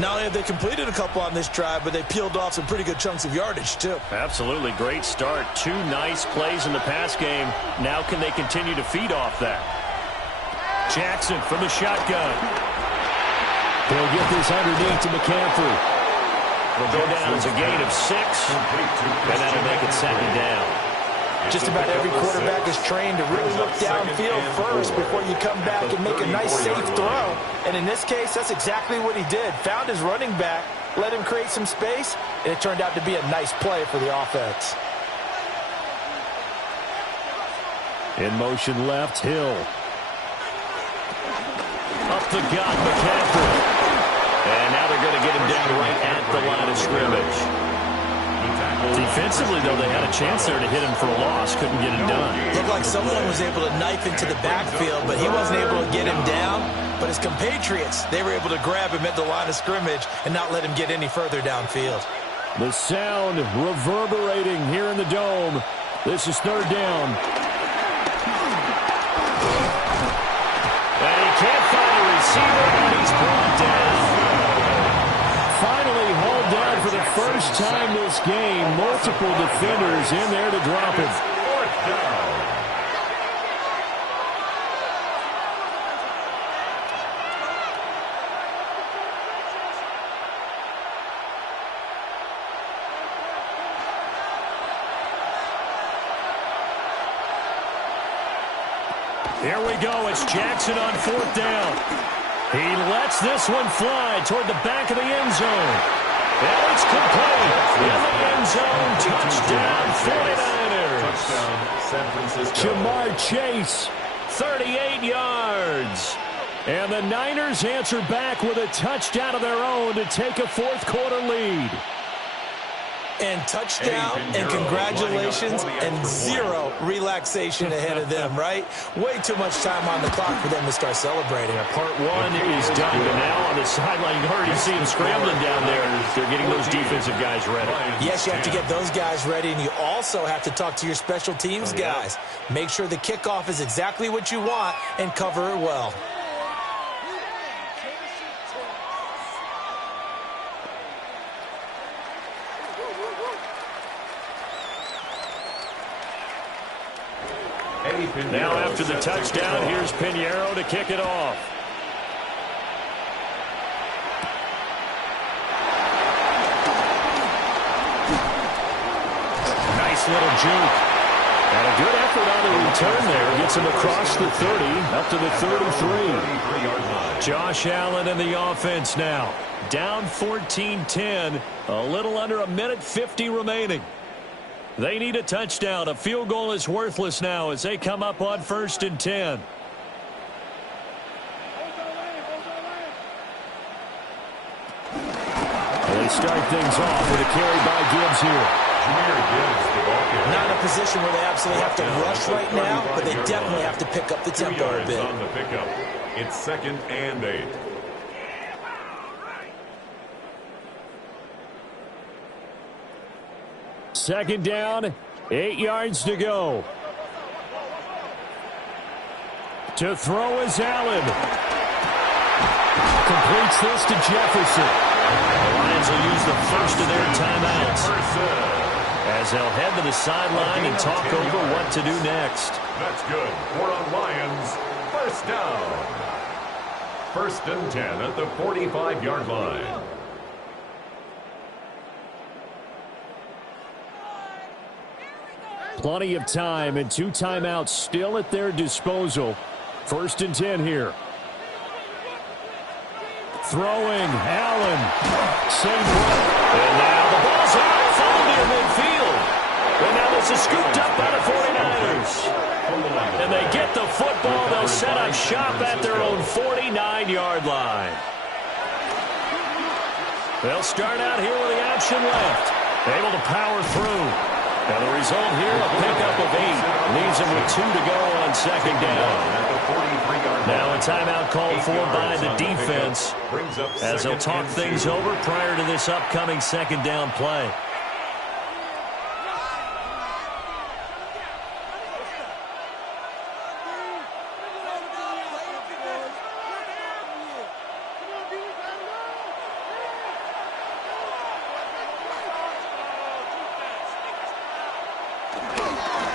Not only have they completed a couple on this drive, but they peeled off some pretty good chunks of yardage, too. Absolutely. Great start. 2 nice plays in the pass game. Now can they continue to feed off that? Jackson from the shotgun. He'll get this underneath to McCaffrey. Will go down as a gain of 6. And that'll make it 2nd down. Just about every quarterback is trained to really look downfield first before you come back and make a nice, safe throw. And in this case, that's exactly what he did. Found his running back, let him create some space, and it turned out to be a nice play for the offense. In motion left, Hill. Up the gut, McCaffrey. And now they're going to get him down right at the line of scrimmage. Defensively, though, they had a chance there to hit him for a loss. Couldn't get it done. Looked like someone was able to knife into the backfield, but he wasn't able to get him down. But his compatriots, they were able to grab him at the line of scrimmage and not let him get any further downfield. The sound reverberating here in the Dome. This is 3rd down. And he can't find a receiver, and he's brought down. Finally hauled down for the first time this game. Multiple defenders in there to drop him. 4th down. Here we go. It's Jackson on 4th down. He lets this one fly toward the back of the end zone. And it's complete. In the end zone. Touchdown, 49ers. Touchdown, San Francisco. Jamar Chase, 38 yards. And the Niners answer back with a touchdown of their own to take a fourth-quarter lead. And touchdown, and congratulations, and zero relaxation ahead of them, right? Way too much time on the clock for them to start celebrating. Part one is done, but now on the sideline, you already see them scrambling down there. They're getting those defensive guys ready. Yes, you have to get those guys ready, and you also have to talk to your special teams guys. Make sure the kickoff is exactly what you want and cover it well. Now after the touchdown, here's Pinheiro to kick it off. Nice little juke. And a good effort on the return there. Gets him across the 30, up to the 33. Josh Allen and the offense now. Down 14-10, a little under a minute 50 remaining. They need a touchdown. A field goal is worthless now as they come up on 1st and 10. They start things off with a carry by Gibbs here. Not in a position where they absolutely have to rush right now, but they definitely have to pick up the tempo a bit. On the pickup. It's 2nd and 8. Second down, 8 yards to go. To throw is Allen. Completes this to Jefferson. The Lions will use the first of their timeouts as they'll head to the sideline and talk over what to do next. That's good. For the Lions, 1st down. 1st and 10 at the 45-yard line. Plenty of time and 2 timeouts still at their disposal. 1st and 10 here. Throwing, Allen. Same way. And now the ball's out, falling near midfield. And now this is scooped up by the 49ers. And they get the football. They'll set up shop at their own 49-yard line. They'll start out here with the option left. Able to power through. And the result here, a pickup of 8. Leaves them with 2 to go on 2nd down. Now a timeout called for by the defense as they'll talk things over prior to this upcoming 2nd down play.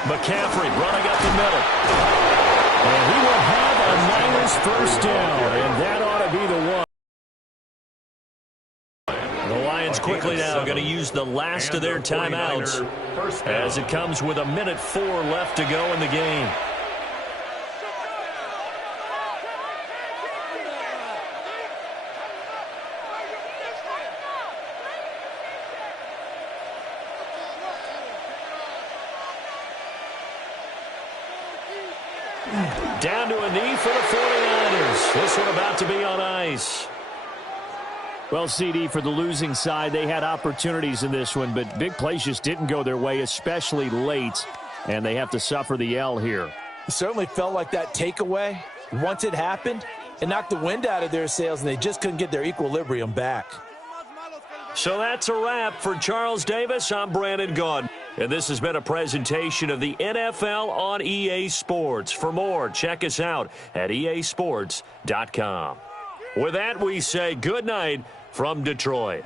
McCaffrey running up the middle. And he will have a Niners 1st down, and that ought to be the one. The Lions quickly now going to use the last of their timeouts as it comes with a minute 4 left to go in the game. Down to a knee for the 49ers. This one about to be on ice. Well, CD, for the losing side, they had opportunities in this one, but big plays just didn't go their way, especially late, and they have to suffer the L here. It certainly felt like that takeaway, once it happened, it knocked the wind out of their sails, and they just couldn't get their equilibrium back. So that's a wrap for Charles Davis. I'm Brandon Gaudin. And this has been a presentation of the NFL on EA Sports. For more, check us out at easports.com. With that, we say good night from Detroit.